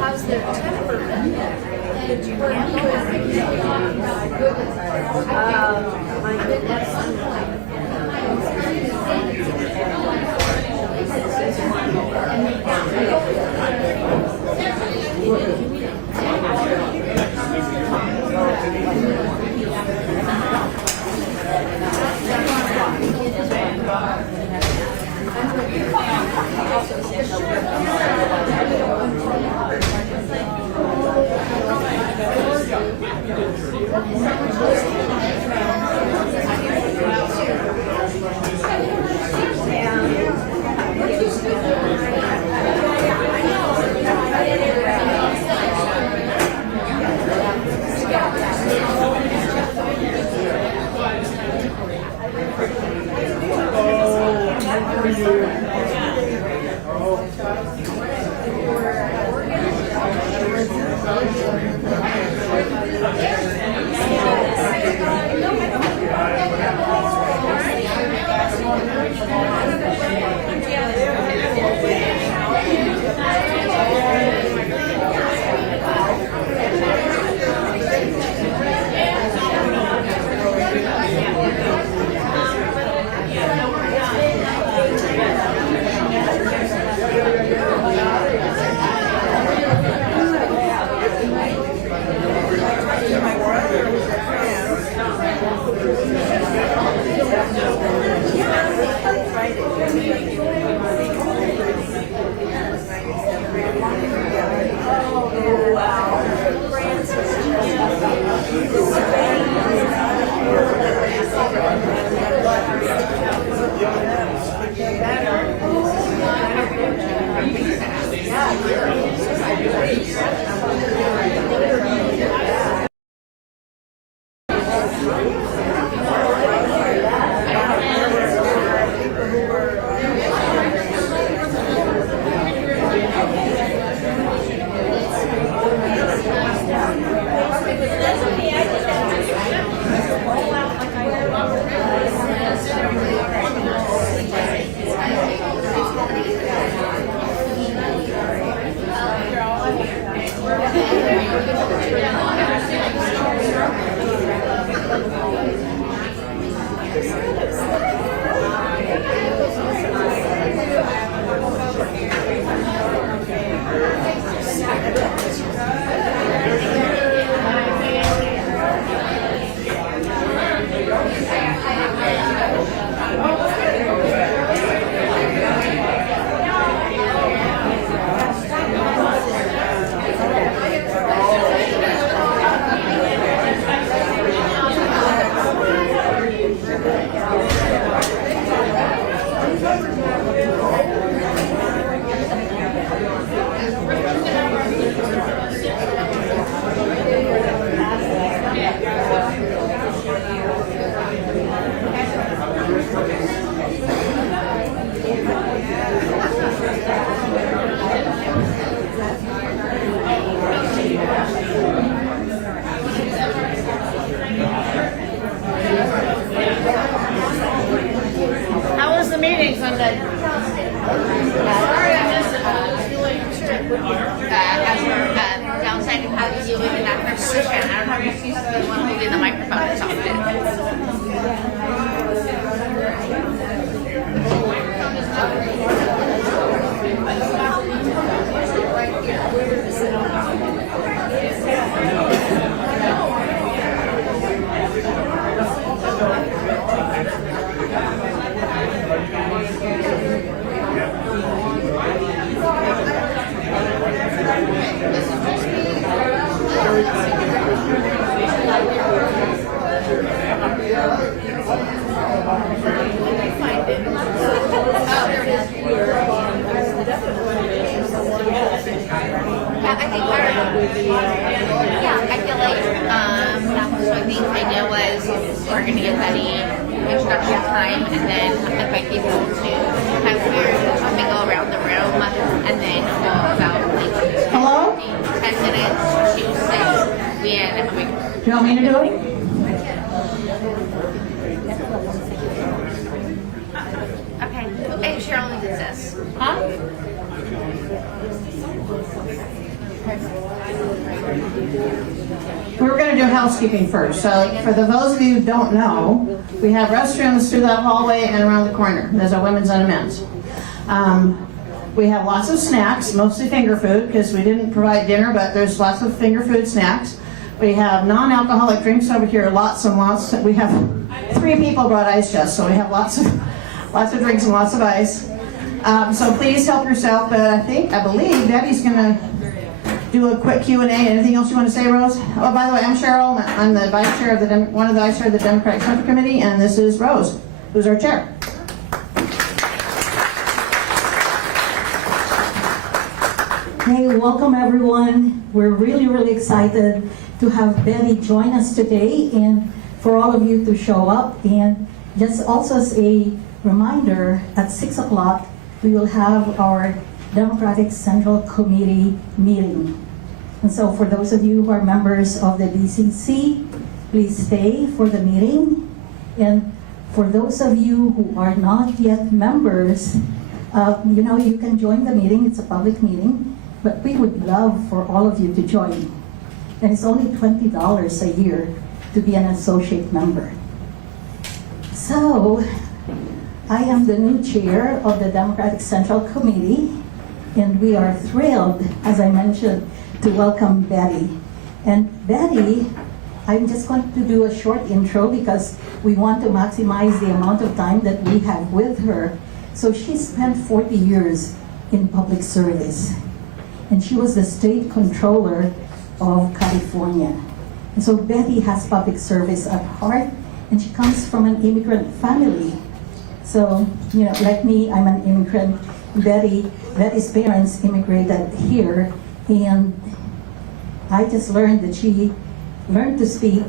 How's their temperament? Did you handle it? My goodness. Yeah, I think I feel like so I think the idea was we're gonna get Betty introduction time and then invite people to have beers and go around the room and then go about like 10 minutes to sit. Do you want me to do it? Okay. Hey, Cheryl needs this. Huh? We're going to do housekeeping first. So for those of you who don't know, we have restrooms through that hallway and around the corner. There's a women's and a men's. We have lots of snacks, mostly finger food because we didn't provide dinner, but there's lots of finger food snacks. We have non-alcoholic drinks over here, lots and lots. We have 3 people brought ice chests, so we have lots of drinks and lots of ice. So please help yourself, but I believe Debbie's going to do a quick Q&A. Anything else you want to say, Rose? Oh, by the way, I'm Cheryl. I'm the vice chair of one of the vice chair of the Democratic Central Committee, and this is Rose, who's our chair. Hey, welcome everyone. We're really, really excited to have Betty join us today and for all of you to show up. And just also as a reminder, at 6 o'clock, we will have our Democratic Central Committee meeting. And so for those of you who are members of the DCC, please stay for the meeting. And for those of you who are not yet members, you can join the meeting. It's a public meeting, but we would love for all of you to join. And it's only $20 a year to be an associate member. So, I am the new chair of the Democratic Central Committee, and we are thrilled, as I mentioned, to welcome Betty. And Betty, I'm just going to do a short intro because we want to maximize the amount of time that we have with her. So she spent 40 years in public service, and she was the state controller of California. And so Betty has public service at heart, and she comes from an immigrant family. So, like me, I'm an immigrant. Betty's parents immigrated here, and I just learned that she learned to speak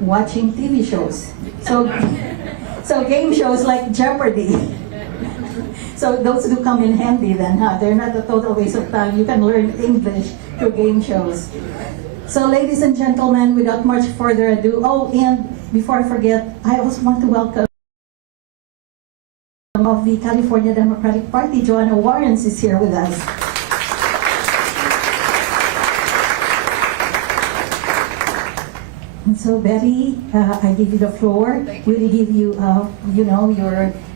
watching TV shows. So game shows like Jeopardy. So those do come in handy then, huh? They're not a total waste of time. You can learn English through game shows. So ladies and gentlemen, without much further ado, and before I forget, I also want to welcome of the California Democratic Party, Joanna Warrens is here with us. And so Betty, I give you the floor. We'll give you,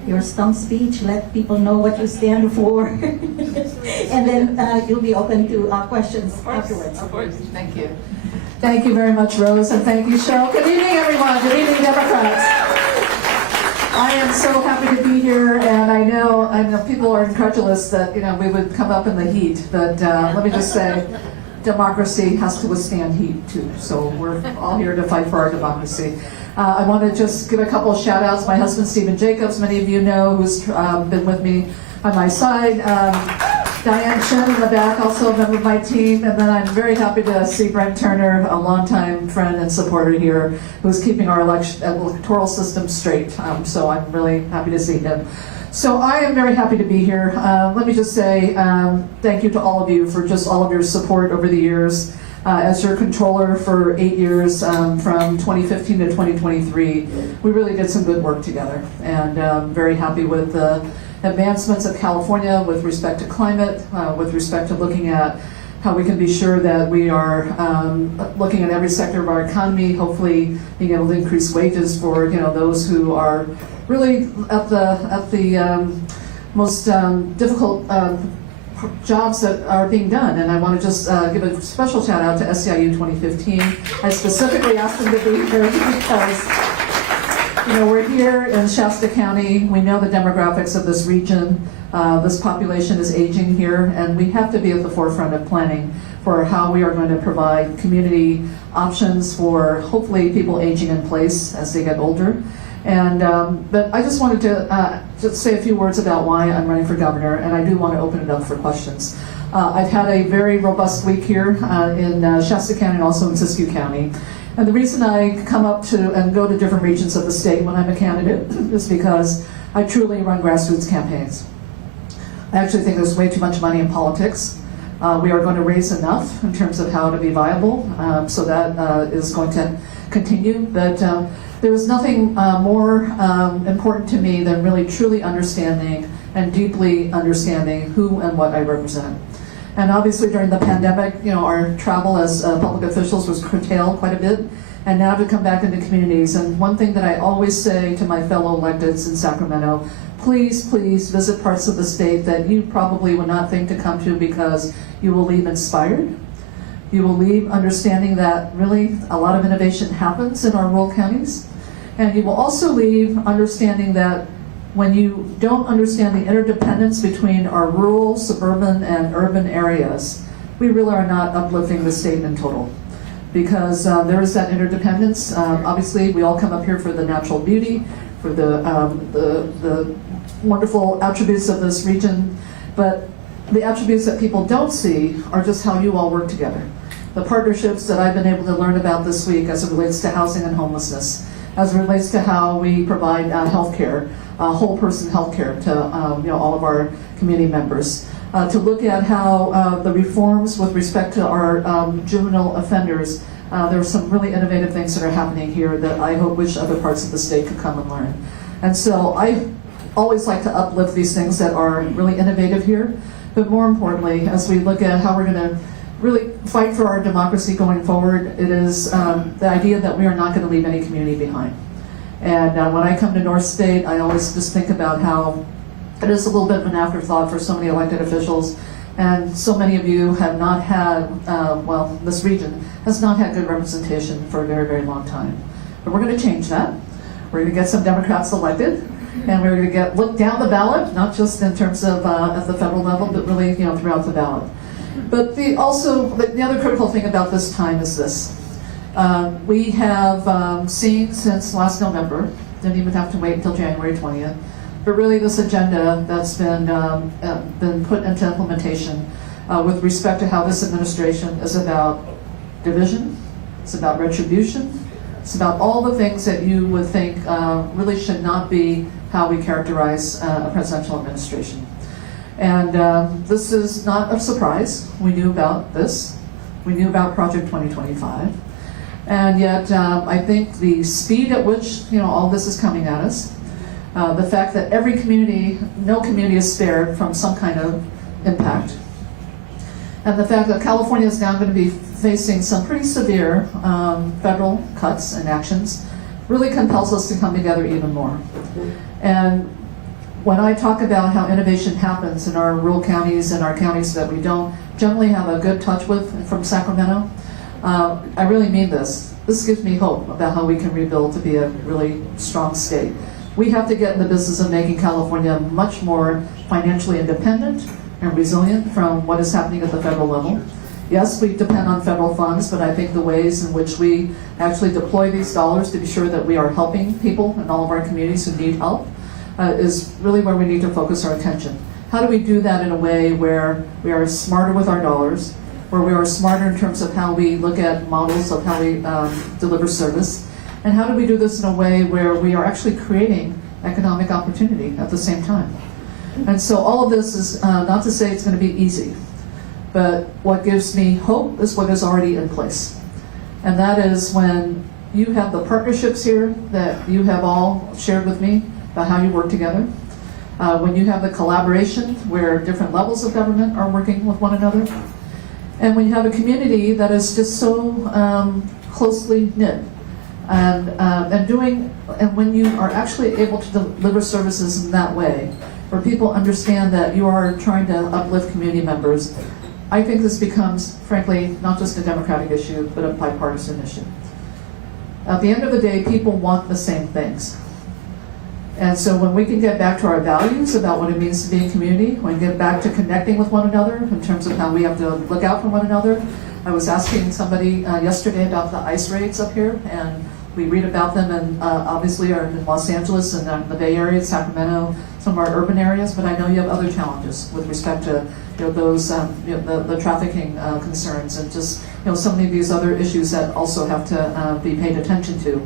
your stump speech. Let people know what you stand for, and then you'll be open to questions afterwards. Of course. Thank you. Thank you very much, Rose, and thank you, Cheryl. Good evening, everyone. Good evening, Democrats. I am so happy to be here, and I know people are incredulous that we would come up in the heat, but let me just say, democracy has to withstand heat too. So we're all here to fight for our democracy. I want to just give a couple of shout outs. My husband, Stephen Jacobs, many of you know, who's been with me on my side. Diane Chen in the back, also a member of my team. And then I'm very happy to see Brent Turner, a longtime friend and supporter here, who's keeping our electoral system straight. So I'm really happy to see him. So I am very happy to be here. Let me just say thank you to all of you for just all of your support over the years. As your controller for 8 years, from 2015 to 2023, we really did some good work together. And very happy with the advancements of California with respect to climate, with respect to looking at how we can be sure that we are looking at every sector of our economy, hopefully being able to increase wages for those who are really at the most difficult jobs that are being done. And I want to just give a special shout out to SEIU 2015. I specifically asked them to be here because we're here in Shasta County. We know the demographics of this region. This population is aging here, and we have to be at the forefront of planning for how we are going to provide community options for hopefully people aging in place as they get older. And but I just wanted to just say a few words about why I'm running for governor, and I do want to open it up for questions. I've had a very robust week here in Shasta County and also in Siskiyou County. And the reason I come up to and go to different regions of the state when I'm a candidate is because I truly run grassroots campaigns. I actually think there's way too much money in politics. We are going to raise enough in terms of how to be viable, so that is going to continue. But there is nothing more important to me than really truly understanding and deeply understanding who and what I represent. And obviously during the pandemic, our travel as public officials was curtailed quite a bit, and now to come back into communities. And one thing that I always say to my fellow electeds in Sacramento, please, please visit parts of the state that you probably would not think to come to, because you will leave inspired. You will leave understanding that really a lot of innovation happens in our rural counties. And you will also leave understanding that when you don't understand the interdependence between our rural, suburban, and urban areas, we really are not uplifting the state in total. Because there is that interdependence. Obviously, we all come up here for the natural beauty, for the wonderful attributes of this region, but the attributes that people don't see are just how you all work together. The partnerships that I've been able to learn about this week as it relates to housing and homelessness, as it relates to how we provide health care, whole person health care to all of our community members. To look at how the reforms with respect to our juvenile offenders, there are some really innovative things that are happening here that I hope wish other parts of the state could come and learn. And so I always like to uplift these things that are really innovative here, but more importantly, as we look at how we're going to really fight for our democracy going forward, it is the idea that we are not going to leave any community behind. And when I come to North State, I always just think about how it is a little bit of an afterthought for so many elected officials, and so many of you have not had, this region has not had good representation for a very, very long time. But we're going to change that. We're going to get some Democrats elected, and we're going to look down the ballot, not just in terms of at the federal level, but really throughout the ballot. But the other critical thing about this time is this. We have seen since last November, didn't even have to wait until January 20th, but really this agenda that's been put into implementation with respect to how this administration is about division, it's about retribution, it's about all the things that you would think really should not be how we characterize a presidential administration. And this is not a surprise. We knew about this. We knew about Project 2025. And yet, I think the speed at which all this is coming at us, the fact that every community, no community is spared from some kind of impact, and the fact that California is now going to be facing some pretty severe federal cuts and actions really compels us to come together even more. And when I talk about how innovation happens in our rural counties and our counties that we don't generally have a good touch with from Sacramento, I really mean this. This gives me hope about how we can rebuild to be a really strong state. We have to get in the business of making California much more financially independent and resilient from what is happening at the federal level. Yes, we depend on federal funds, but I think the ways in which we actually deploy these dollars to be sure that we are helping people in all of our communities who need help is really where we need to focus our attention. How do we do that in a way where we are smarter with our dollars, where we are smarter in terms of how we look at models of how we deliver service, and how do we do this in a way where we are actually creating economic opportunity at the same time? And so all of this is not to say it's going to be easy, but what gives me hope is what is already in place. And that is when you have the partnerships here that you have all shared with me about how you work together, when you have the collaboration where different levels of government are working with one another, and when you have a community that is just so closely knit, and when you are actually able to deliver services in that way, where people understand that you are trying to uplift community members, I think this becomes, frankly, not just a Democratic issue, but a bipartisan issue. At the end of the day, people want the same things. And so when we can get back to our values about what it means to be a community, when we get back to connecting with one another in terms of how we have to look out for one another. I was asking somebody yesterday about the ICE raids up here, and We read about them and obviously are in Los Angeles and the Bay Area, Sacramento, some of our urban areas, but I know you have other challenges with respect to those the trafficking concerns and just some of these other issues that also have to be paid attention to.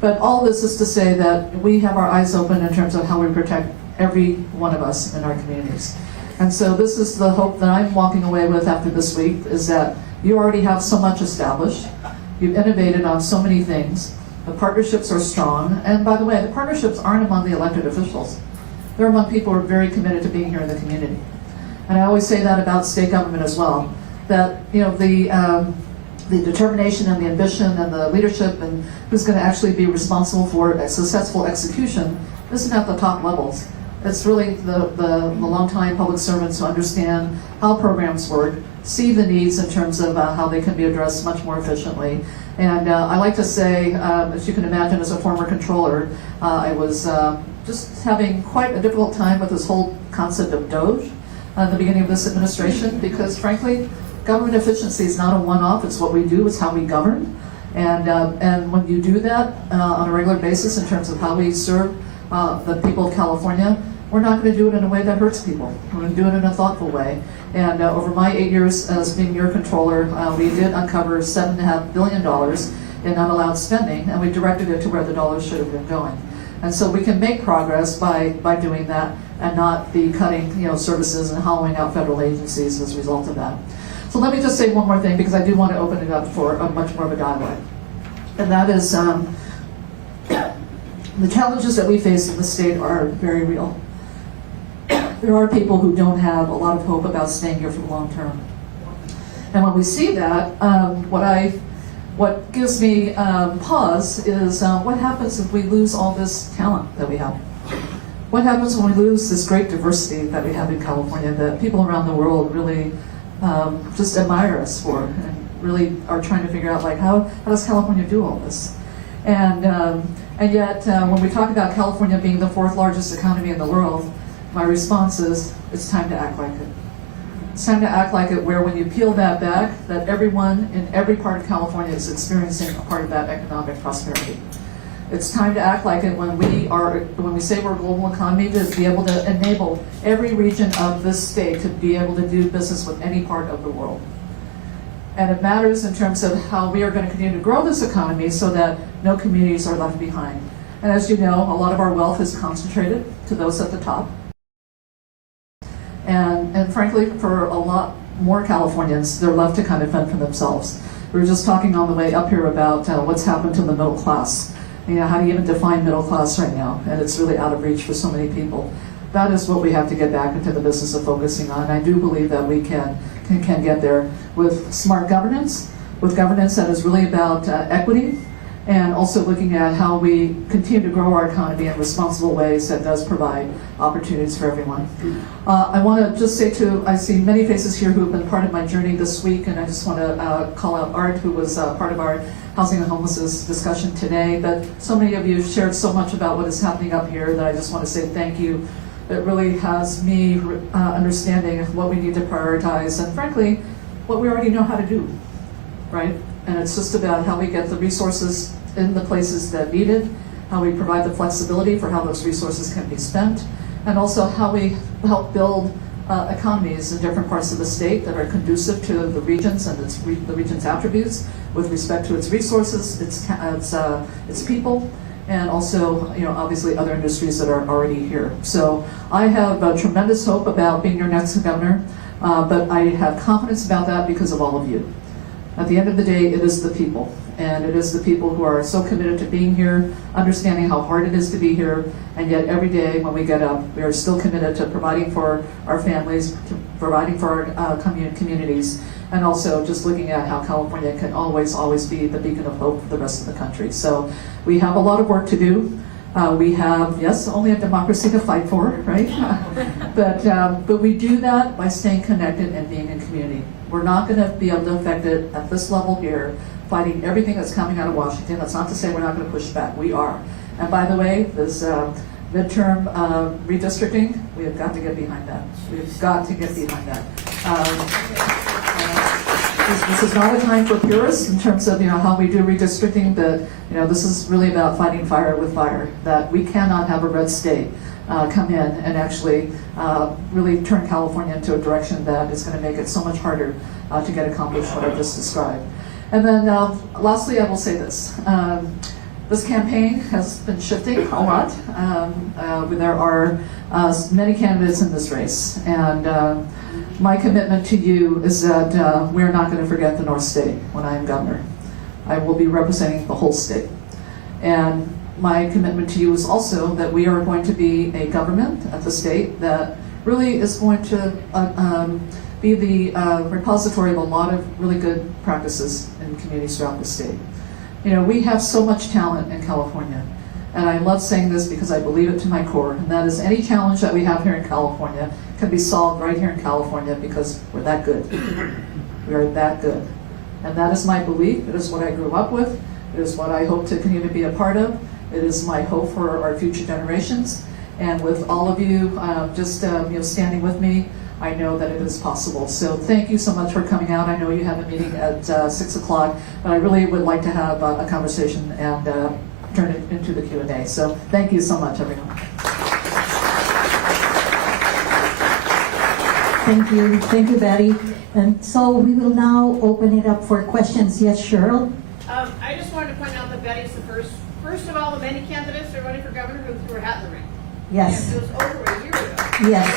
But all this is to say that we have our eyes open in terms of how we protect every one of us in our communities. And so this is the hope that I'm walking away with after this week, is that you already have so much established. You've innovated on so many things. The partnerships are strong. And by the way, the partnerships aren't among the elected officials. They're among people who are very committed to being here in the community. And I always say that about state government as well, that the determination and the ambition and the leadership and who's going to actually be responsible for a successful execution isn't at the top levels. It's really the long-time public servants who understand how programs work, see the needs in terms of how they can be addressed much more efficiently. And I like to say, as you can imagine, as a former controller, I was just having quite a difficult time with this whole concept of DOGE at the beginning of this administration, because frankly, government efficiency is not a one-off. It's what we do. It's how we govern. And when you do that on a regular basis in terms of how we serve the people of California, we're not going to do it in a way that hurts people. We're going to do it in a thoughtful way. And over my 8 years as being your controller, we did uncover $7.5 billion in unallowed spending, and we directed it to where the dollars should have been going. And so we can make progress by doing that and not be cutting services and hollowing out federal agencies as a result of that. So let me just say one more thing, because I do want to open it up for a much more of a dialogue. And that is the challenges that we face in the state are very real. There are people who don't have a lot of hope about staying here for the long term. And when we see that, what gives me pause is what happens if we lose all this talent that we have? What happens when we lose this great diversity that we have in California that people around the world really just admire us for and really are trying to figure out, like, how does California do all this? And yet, when we talk about California being the 4th largest economy in the world, my response is, it's time to act like it. It's time to act like it, where when you peel that back, that everyone in every part of California is experiencing a part of that economic prosperity. It's time to act like it when we say we're a global economy, to be able to enable every region of this state to be able to do business with any part of the world. And it matters in terms of how we are going to continue to grow this economy so that no communities are left behind. And as you know, a lot of our wealth is concentrated to those at the top. And frankly, for a lot more Californians, they're left to kind of fend for themselves. We were just talking on the way up here about what's happened to the middle class. How do you even define middle class right now? And it's really out of reach for so many people. That is what we have to get back into the business of focusing on. I do believe that we can get there with smart governance, with governance that is really about equity, and also looking at how we continue to grow our economy in responsible ways that does provide opportunities for everyone. I want to just say I see many faces here who have been part of my journey this week, and I just want to call out Art, who was part of our housing and homelessness discussion today. But so many of you shared so much about what is happening up here that I just want to say thank you. It really has me understanding what we need to prioritize, and frankly, what we already know how to do, right? And it's just about how we get the resources in the places that need it, how we provide the flexibility for how those resources can be spent, and also how we help build economies in different parts of the state that are conducive to the regions and the region's attributes with respect to its resources, its people, and also, obviously other industries that are already here. So I have tremendous hope about being your next governor, but I have confidence about that because of all of you. At the end of the day, it is the people, and it is the people who are so committed to being here, understanding how hard it is to be here, and yet every day when we get up, we are still committed to providing for our families, to providing for our communities, and also just looking at how California can always be the beacon of hope for the rest of the country. So we have a lot of work to do. We have, yes, only a democracy to fight for, right? but we do that by staying connected and being in community. We're not going to be able to affect it at this level here, fighting everything that's coming out of Washington. That's not to say we're not going to push back. We are. And by the way, this midterm redistricting, we have got to get behind that. We've got to get behind that. These This is not a time for purists in terms of how we do redistricting, but this is really about fighting fire with fire. That we cannot have a red state come in and actually really turn California into a direction that is going to make it so much harder to get accomplished what I've just described. And then lastly, I will say this. This campaign has been shifting a lot. There are many candidates in this race, and my commitment to you is that we're not going to forget the North State when I am governor. I will be representing the whole state. And my commitment to you is also that we are going to be a government at the state that really is going to be the repository of a lot of really good practices in communities throughout the state. We have so much talent in California, and I love saying this because I believe it to my core, and that is any challenge that we have here in California can be solved right here in California because we're that good. We are that good. And that is my belief. It is what I grew up with. It is what I hope to continue to be a part of. It is my hope for our future generations. And with all of you standing with me, I know that it is possible. So thank you so much for coming out. I know you have a meeting at 6 o'clock, but I really would like to have a conversation and turn it into the Q&A. So thank you so much, everyone. Thank you, Betty. And so we will now open it up for questions. Yes, Cheryl? I just wanted to point out that Betty's the first of all the many candidates that are running for governor who threw her hat in the ring. Yes. And it was over a year ago. Yes.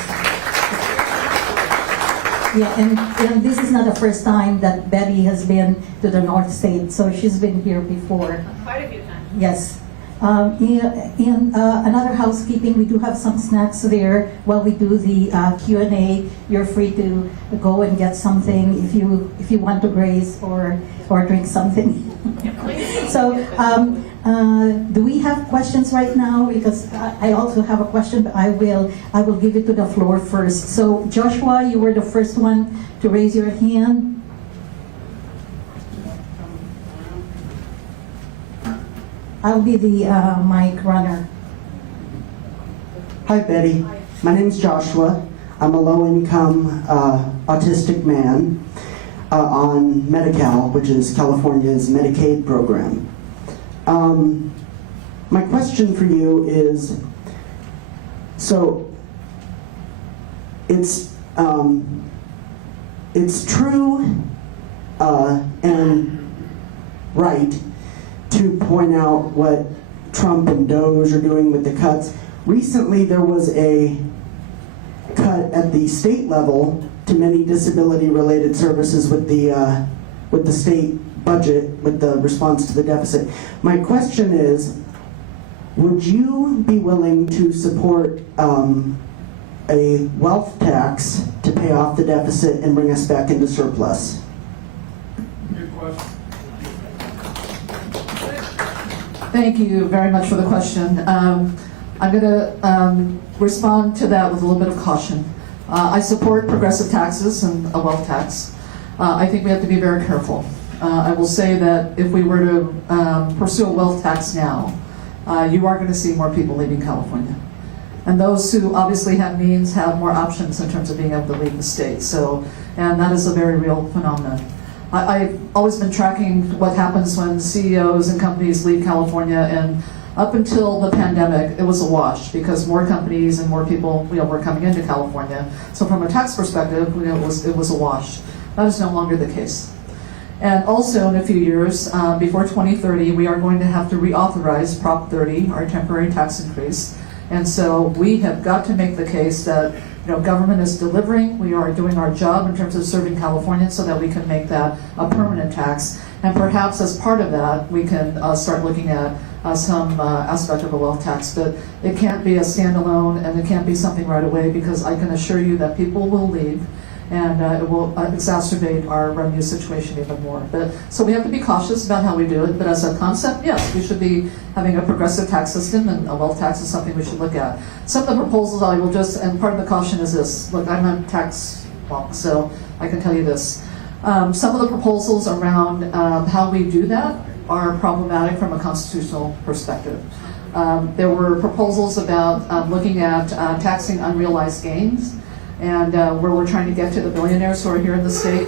Yeah, and this is not the first time that Betty has been to the North State, so she's been here before. Quite a few times. Yes. In another housekeeping, we do have some snacks there while we do the Q&A. You're free to go and get something if you want to graze or drink something. So, do we have questions right now? Because I also have a question, but I will give it to the floor first. So, Joshua, you were the first one to raise your hand. I'll be the mic runner. Hi, Betty. My name's Joshua. I'm a low-income autistic man on Medi-Cal, which is California's Medicaid program. My question for you is, so it's true and right to point out what Trump and Doge are doing with the cuts. Recently, there was a cut at the state level to many disability-related services with the state budget, with the response to the deficit. My question is, would you be willing to support a wealth tax to pay off the deficit and bring us back into surplus? Good question. Thank you very much for the question. I'm going to respond to that with a little bit of caution. I support progressive taxes and a wealth tax. I think we have to be very careful. I will say that if we were to pursue a wealth tax now, you are going to see more people leaving California. And those who obviously have means have more options in terms of being able to leave the state. And that is a very real phenomenon. I've always been tracking what happens when CEOs and companies leave California, and up until the pandemic, it was a wash because more companies and more people were coming into California. So from a tax perspective, it was a wash. That is no longer the case. And also in a few years, before 2030, we are going to have to reauthorize Prop 30, our temporary tax increase. And so we have got to make the case that government is delivering. We are doing our job in terms of serving Californians so that we can make that a permanent tax. And perhaps as part of that, we can start looking at some aspect of a wealth tax. But it can't be a standalone, and it can't be something right away, because I can assure you that people will leave, and it will exacerbate our revenue situation even more. So we have to be cautious about how we do it, but as a concept, yes, we should be having a progressive tax system, and a wealth tax is something we should look at. Some of the proposals I will and part of the caution is this. Look, I'm a tax wonk, so I can tell you this. Some of the proposals around how we do that are problematic from a constitutional perspective. There were proposals about looking at taxing unrealized gains, and where we're trying to get to the billionaires who are here in the state.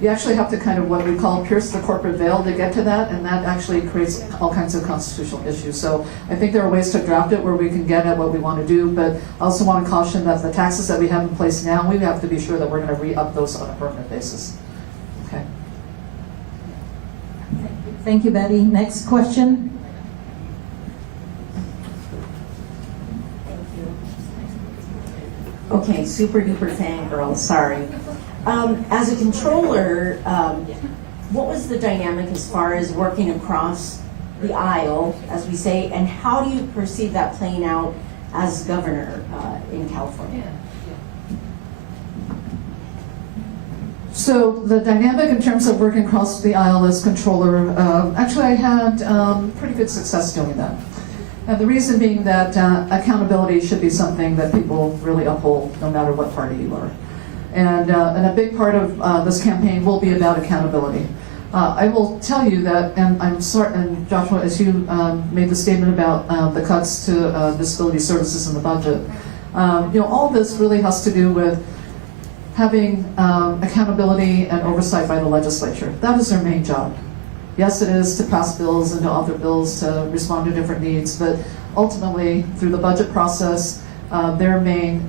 You actually have to kind of what we call pierce the corporate veil to get to that, and that actually creates all kinds of constitutional issues. So I think there are ways to draft it where we can get at what we want to do, but I also want to caution that the taxes that we have in place now, we have to be sure that we're going to re-up those on a permanent basis. Okay. Thank you, Betty. Next question. Okay, super duper fangirl, sorry. As a controller, what was the dynamic as far as working across the aisle, as we say, and how do you perceive that playing out as governor in California? So the dynamic in terms of working across the aisle as controller, actually I had pretty good success doing that. And the reason being that accountability should be something that people really uphold no matter what party you are. And a big part of this campaign will be about accountability. I will tell you that, and I'm sorry, and Joshua, as you made the statement about the cuts to disability services in the budget, all this really has to do with having accountability and oversight by the legislature. That is their main job. Yes, it is to pass bills and to author bills to respond to different needs, but ultimately, through the budget process, their main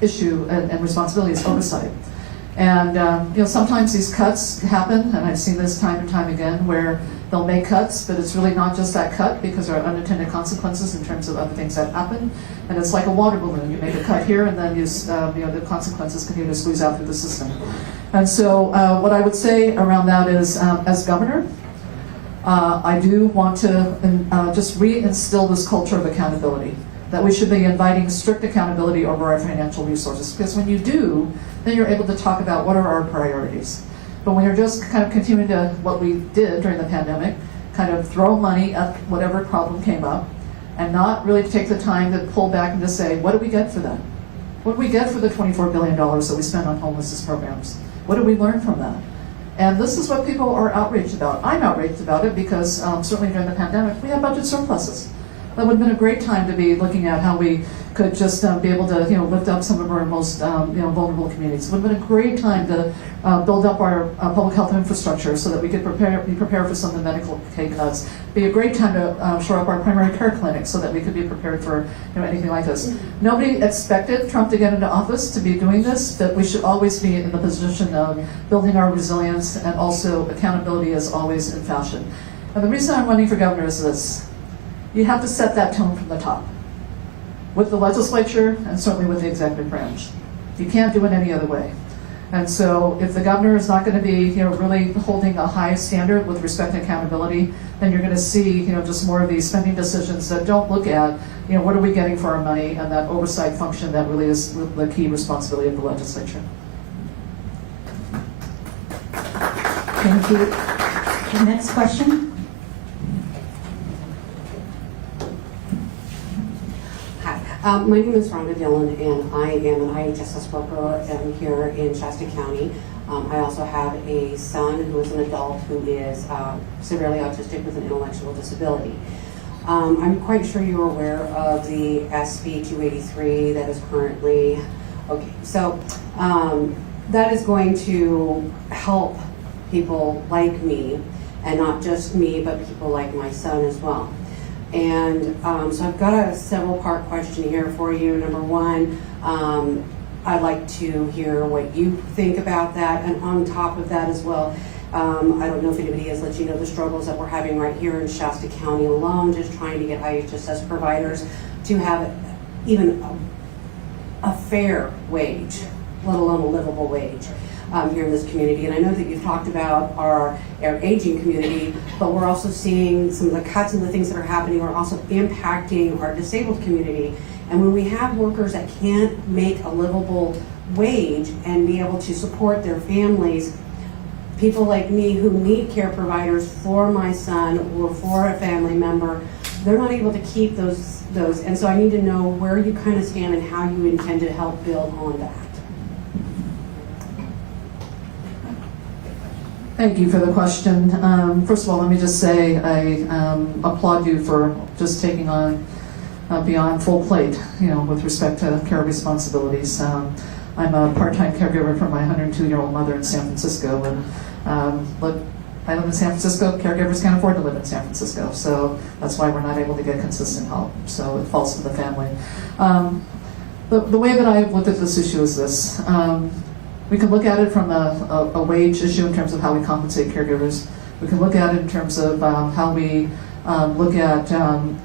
issue and responsibility is oversight. And sometimes these cuts happen, and I've seen this time and time again, where they'll make cuts, but it's really not just that cut because there are unintended consequences in terms of other things that happen. And it's like a water balloon. You make a cut here, and then the consequences continue to squeeze out through the system. And so what I would say around that is, as governor, I do want to just reinstill this culture of accountability, that we should be inviting strict accountability over our financial resources. Because when you do, then you're able to talk about what are our priorities. But when you're just kind of continuing to, what we did during the pandemic, kind of throw money at whatever problem came up, and not really take the time to pull back and to say, what do we get for that? What do we get for the $24 billion that we spend on homelessness programs? What do we learn from that? And this is what people are outraged about. I'm outraged about it because certainly during the pandemic, we had budget surpluses. That would have been a great time to be looking at how we could just be able to lift up some of our most vulnerable communities. It would have been a great time to build up our public health infrastructure so that we could be prepared for some of the medical pay cuts. Be a great time to shore up our primary care clinics so that we could be prepared for anything like this. Nobody expected Trump to get into office to be doing this, but we should always be in the position of building our resilience, and also accountability is always in fashion. And the reason I'm running for governor is this. You have to set that tone from the top, with the legislature and certainly with the executive branch. You can't do it any other way. And so if the governor is not going to be really holding a high standard with respect to accountability, then you're going to see just more of these spending decisions that don't look at what are we getting for our money, and that oversight function that really is the key responsibility of the legislature. Thank you. The next question. Hi, my name is Rhonda Dillon, and I am an IHSS worker here in Shasta County. I also have a son who is an adult who is severely autistic with an intellectual disability. I'm quite sure you're aware of the SB 283 that is currently, okay, so that is going to help people like me, and not just me, but people like my son as well. And so I've got a several-part question here for you. Number one, I'd like to hear what you think about that, and on top of that as well, I don't know if anybody has let you know the struggles that we're having right here in Shasta County alone, just trying to get IHSS providers to have even a fair wage, let alone a livable wage. Here in this community. And I know that you've talked about our aging community, but we're also seeing some of the cuts and the things that are happening are also impacting our disabled community. And when we have workers that can't make a livable wage and be able to support their families, people like me who need care providers for my son or for a family member, they're not able to keep those. And so I need to know where you kind of stand and how you intend to help build on that. Thank you for the question. First of all, let me just say I applaud you for just taking on beyond full plate, with respect to care responsibilities. I'm a part-time caregiver for my 102-year-old mother in San Francisco. And look, I live in San Francisco. Caregivers can't afford to live in San Francisco, so that's why we're not able to get consistent help. So it falls to the family. The way that I've looked at this issue is this. We can look at it from a wage issue in terms of how we compensate caregivers. We can look at it in terms of how we look at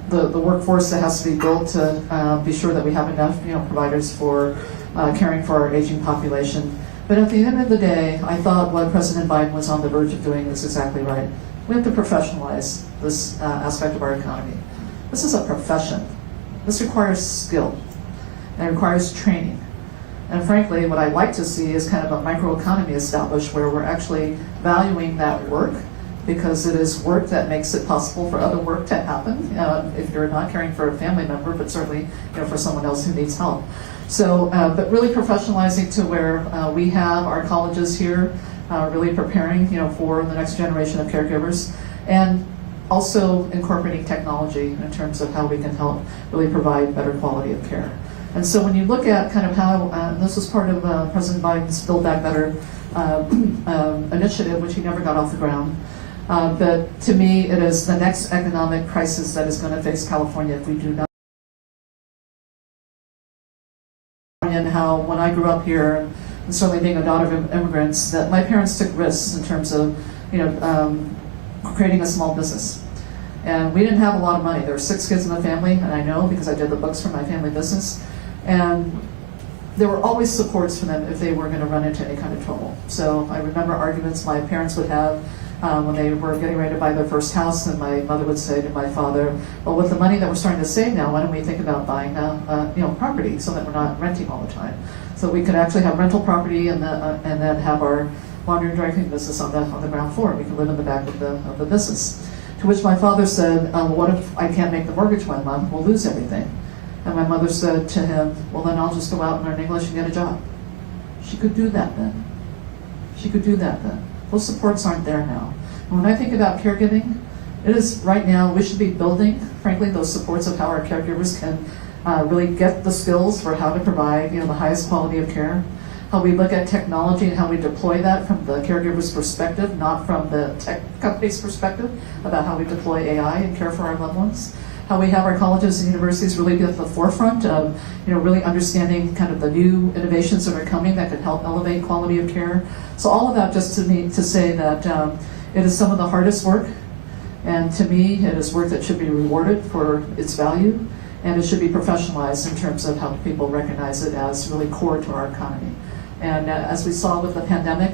the workforce that has to be built to be sure that we have enough providers for caring for our aging population. But at the end of the day, I thought what President Biden was on the verge of doing is exactly right. We have to professionalize this aspect of our economy. This is a profession. This requires skill, and it requires training. And frankly, what I'd like to see is kind of a microeconomy established where we're actually valuing that work, because it is work that makes it possible for other work to happen if you're not caring for a family member, but certainly for someone else who needs help. So, but really professionalizing to where we have our colleges here really preparing for the next generation of caregivers, and also incorporating technology in terms of how we can help really provide better quality of care. And so when you look at kind of how, and this was part of President Biden's Build Back Better initiative, which he never got off the ground, but to me it is the next economic crisis that is going to face California if we do not. And how when I grew up here, and certainly being a daughter of immigrants, that my parents took risks in terms of creating a small business. And we didn't have a lot of money. There were 6 kids in the family, and I know because I did the books for my family business. And there were always supports for them if they were going to run into any kind of trouble. So I remember arguments my parents would have when they were getting ready to buy their first house, and my mother would say to my father, well, with the money that we're starting to save now, why don't we think about buying property so that we're not renting all the time? So we could actually have rental property and then have our laundry and dry cleaning business on the ground floor. We could live in the back of the business. To which my father said, well, what if I can't make the mortgage one month? We'll lose everything. And my mother said to him, well, then I'll just go out and learn English and get a job. She could do that then. She could do that then. Those supports aren't there now. And when I think about caregiving, it is right now, we should be building, frankly, those supports of how our caregivers can really get the skills for how to provide the highest quality of care. How we look at technology and how we deploy that from the caregiver's perspective, not from the tech company's perspective, about how we deploy AI and care for our loved ones. How we have our colleges and universities really be at the forefront of really understanding kind of the new innovations that are coming that could help elevate quality of care. So all of that just to say that it is some of the hardest work, and to me it is work that should be rewarded for its value, and it should be professionalized in terms of how people recognize it as really core to our economy. And as we saw with the pandemic,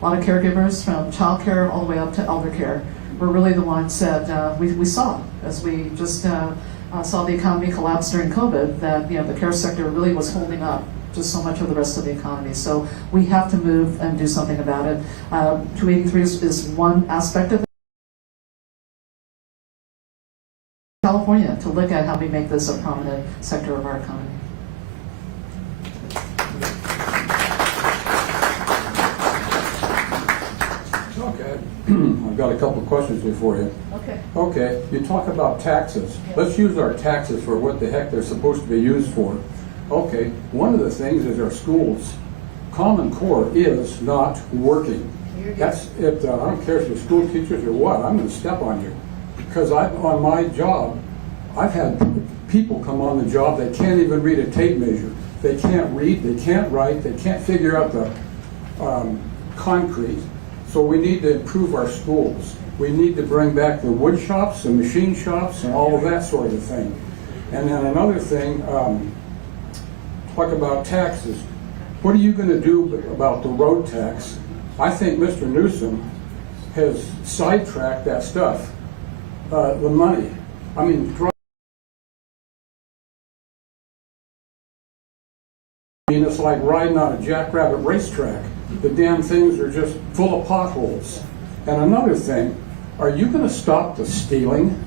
a lot of caregivers from child care all the way up to elder care were really the ones that we saw as we just saw the economy collapse during COVID, that the care sector really was holding up just so much of the rest of the economy. So we have to move and do something about it. 283 is one aspect of it. California to look at how we make this a prominent sector of our economy. Okay, I've got a couple of questions here for you. Okay. Okay, you talk about taxes. Let's use our taxes for what the heck they're supposed to be used for. Okay, one of the things is our schools. Common Core is not working. That's it. I don't care if you're school teachers or what, I'm going to step on you. Because on my job, I've had people come on the job that can't even read a tape measure. They can't read, they can't write, they can't figure out the concrete. So we need to improve our schools. We need to bring back the wood shops, the machine shops, and all of that sort of thing. And then another thing, talk about taxes. What are you going to do about the road tax? I think Mr. Newsom has sidetracked that stuff. The money. I mean, it's like riding on a jackrabbit racetrack. The damn things are just full of potholes. And another thing, are you going to stop the stealing?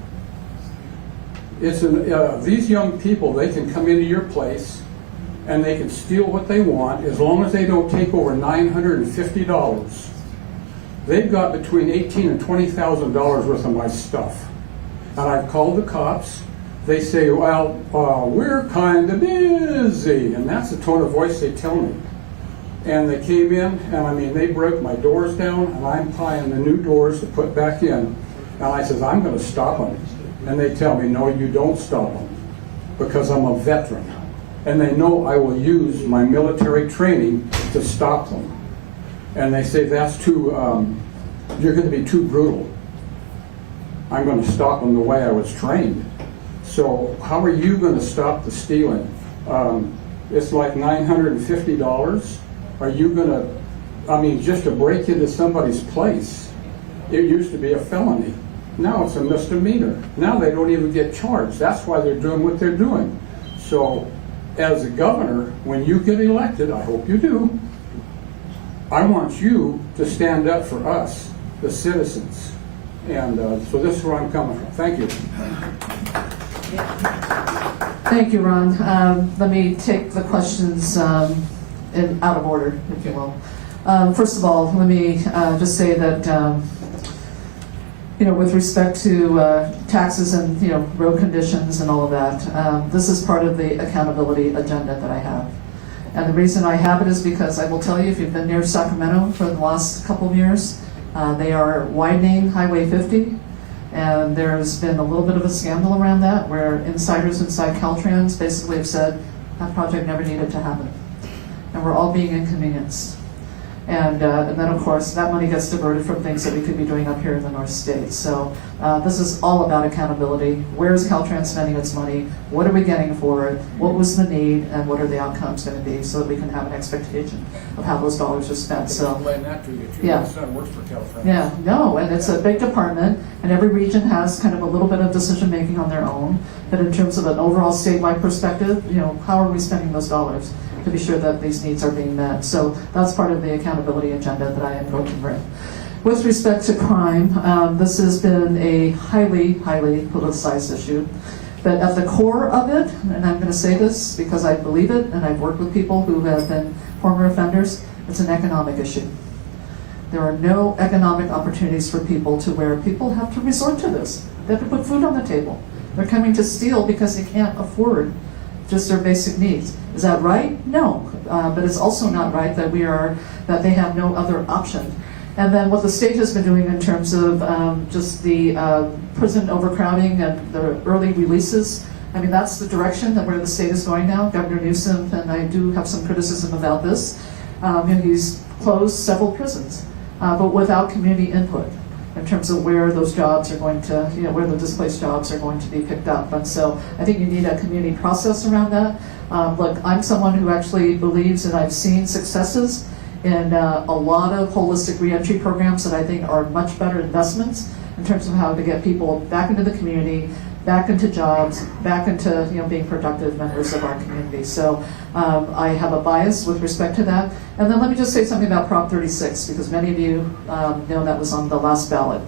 It's these young people, they can come into your place and they can steal what they want as long as they don't take over $950. They've got between $18,000 and $20,000 worth of my stuff. And I've called the cops. They say, well, we're kind of busy. And that's the tone of voice they tell me. And they came in, and I mean, they broke my doors down, and I'm tying the new doors to put back in. And I says, I'm going to stop them. And they tell me, no, you don't stop them, because I'm a veteran. And they know I will use my military training to stop them. And they say, that's too, you're going to be too brutal. I'm going to stop them the way I was trained. So how are you going to stop the stealing? It's like $950. Are you going to, I mean, just to break into somebody's place, it used to be a felony. Now it's a misdemeanor. Now they don't even get charged. That's why they're doing what they're doing. So as a governor, when you get elected, I hope you do, I want you to stand up for us, the citizens. And so this is where I'm coming from. Thank you. Thank you, Ron. Let me take the questions out of order, if you will. First of all, let me just say that, with respect to taxes and, road conditions and all of that, this is part of the accountability agenda that I have. And the reason I have it is because I will tell you, if you've been near Sacramento for the last couple of years, they are widening Highway 50. And there's been a little bit of a scandal around that, where insiders inside Caltrans basically have said that project never needed to happen. And we're all being inconvenienced. And then, of course, that money gets diverted from things that we could be doing up here in the North States. So this is all about accountability. Where is Caltrans spending its money? What are we getting for it? What was the need? And what are the outcomes going to be, so that we can have an expectation of how those dollars are spent. So, Explain that to you. Yeah. My son works for Caltrans. yeah, no, and it's a big department, and every region has kind of a little bit of decision-making on their own. But in terms of an overall statewide perspective, how are we spending those dollars to be sure that these needs are being met? So that's part of the accountability agenda that I am going to bring. With respect to crime, this has been a highly, highly politicized issue. But at the core of it, and I'm going to say this because I believe it, and I've worked with people who have been former offenders, it's an economic issue. There are no economic opportunities for people to where people have to resort to this. They have to put food on the table. They're coming to steal because they can't afford just their basic needs. Is that right? No, but it's also not right that that they have no other option. And then what the state has been doing in terms of just the prison overcrowding and the early releases, I mean, that's the direction that where the state is going now. Governor Newsom, and I do have some criticism about this, he's closed several prisons, but without community input in terms of where those jobs are going to, where the displaced jobs are going to be picked up. And so I think you need a community process around that. Look, I'm someone who actually believes, and I've seen successes in a lot of holistic reentry programs that I think are much better investments in terms of how to get people back into the community, back into jobs, back into being productive members of our community. So I have a bias with respect to that. And then let me just say something about Prop 36, because many of you know that was on the last ballot.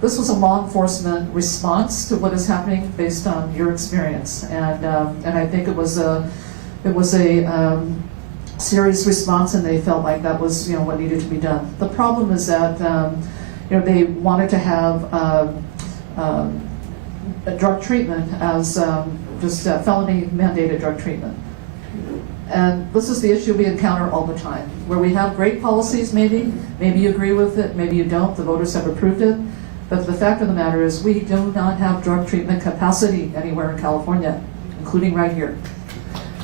This was a law enforcement response to what is happening based on your experience, and I think it was a serious response, and they felt like that was what needed to be done. The problem is that they wanted to have a drug treatment as just felony mandated drug treatment. And this is the issue we encounter all the time, where we have great policies, maybe you agree with it, maybe you don't, the voters have approved it, but the fact of the matter is we do not have drug treatment capacity anywhere in California, including right here.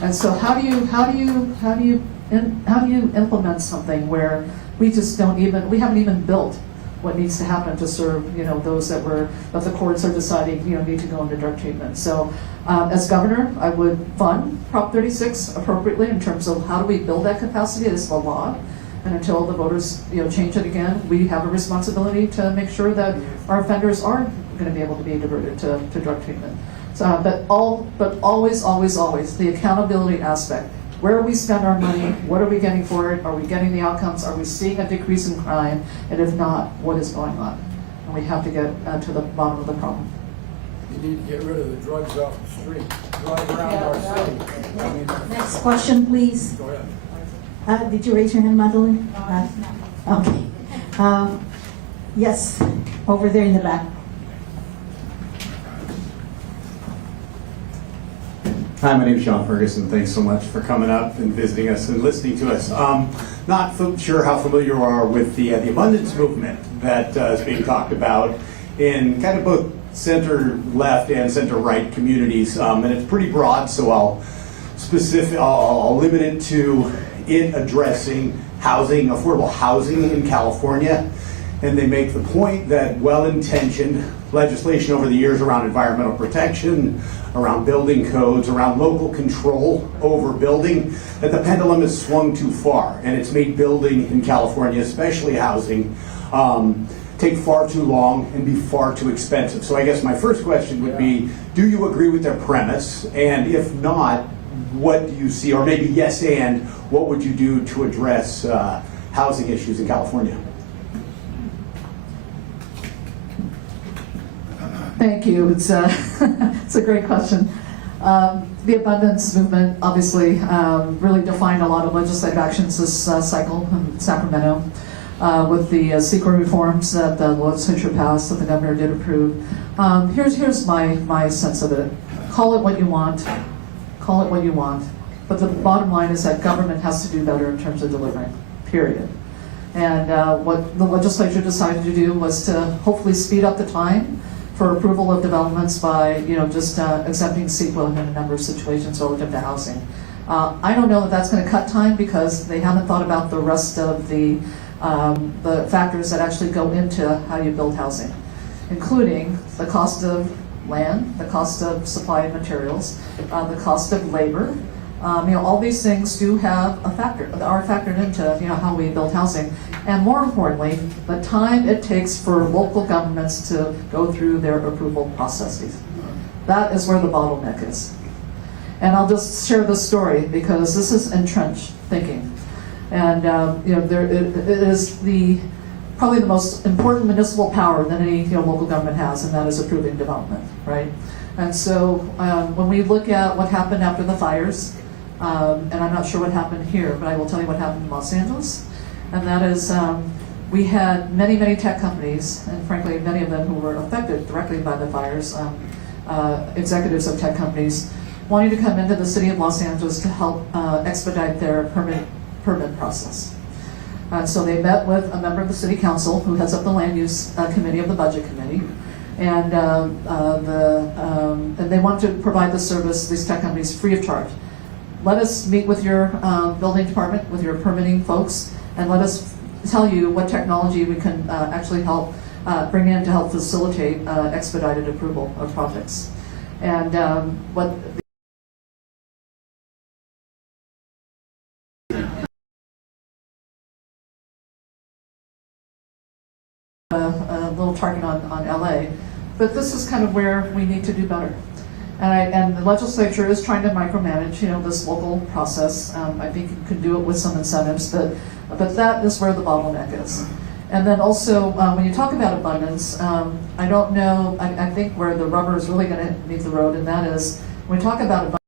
And so how do you implement something where we haven't even built what needs to happen to serve, those that the courts are deciding, need to go into drug treatment. So as governor, I would fund Prop 36 appropriately in terms of how do we build that capacity. It is the law. And until the voters, change it again, we have a responsibility to make sure that our offenders aren't going to be able to be diverted to drug treatment. So, but always, the accountability aspect. Where we spend our money, what are we getting for it? Are we getting the outcomes? Are we seeing a decrease in crime? And if not, what is going on? And we have to get to the bottom of the problem. You need to get rid of the drugs off the street, drive around our city. Next question, please. Go ahead. Did you raise your hand, Madeline? Okay. Yes, over there in the back. Hi, my name is Sean Ferguson. Thanks so much for coming up and visiting us and listening to us. Not sure how familiar you are with the abundance movement that is being talked about in kind of both center-left and center-right communities, and it's pretty broad. So I'll limit it to it addressing housing, affordable housing in California. And they make the point that well-intentioned legislation over the years around environmental protection, around building codes, around local control over building, that the pendulum has swung too far. And it's made building in California, especially housing, take far too long and be far too expensive. So I guess my first question would be, do you agree with their premise? And if not, what do you see? Or maybe yes, and what would you do to address housing issues in California? Thank you. It's a great question. The abundance movement obviously really defined a lot of legislative actions this cycle in Sacramento with the CEQA reforms that the legislature passed, that the governor did approve. Here's my sense of it. Call it what you want. Call it what you want. But the bottom line is that government has to do better in terms of delivering, period. And what the legislature decided to do was to hopefully speed up the time for approval of developments by, just exempting CEQA in a number of situations relative to housing. I don't know that that's going to cut time because they haven't thought about the rest of the factors that actually go into how you build housing, including the cost of land, the cost of supply of materials, the cost of labor. All these things do have a factor, are factored into how we build housing, and more importantly, the time it takes for local governments to go through their approval processes. That is where the bottleneck is. And I'll just share this story because this is entrenched thinking, and it is probably the most important municipal power that any local government has, and that is approving development, right? And so when we look at what happened after the fires. And I'm not sure what happened here, but I will tell you what happened in Los Angeles. And that is, we had many, many tech companies, and frankly, many of them who were affected directly by the fires, executives of tech companies, wanting to come into the city of Los Angeles to help expedite their permit process. And so they met with a member of the city council who heads up the land use committee of the budget committee. And they want to provide the service, these tech companies, free of charge. Let us meet with your building department, with your permitting folks, and let us tell you what technology we can actually help bring in to help facilitate expedited approval of projects. And a little target on LA, but this is kind of where we need to do better. And the legislature is trying to micromanage, this local process. I think you can do it with some incentives, but that is where the bottleneck is. And then also, when you talk about abundance, I don't know, I think where the rubber is really going to meet the road, and that is, when we talk about abundance,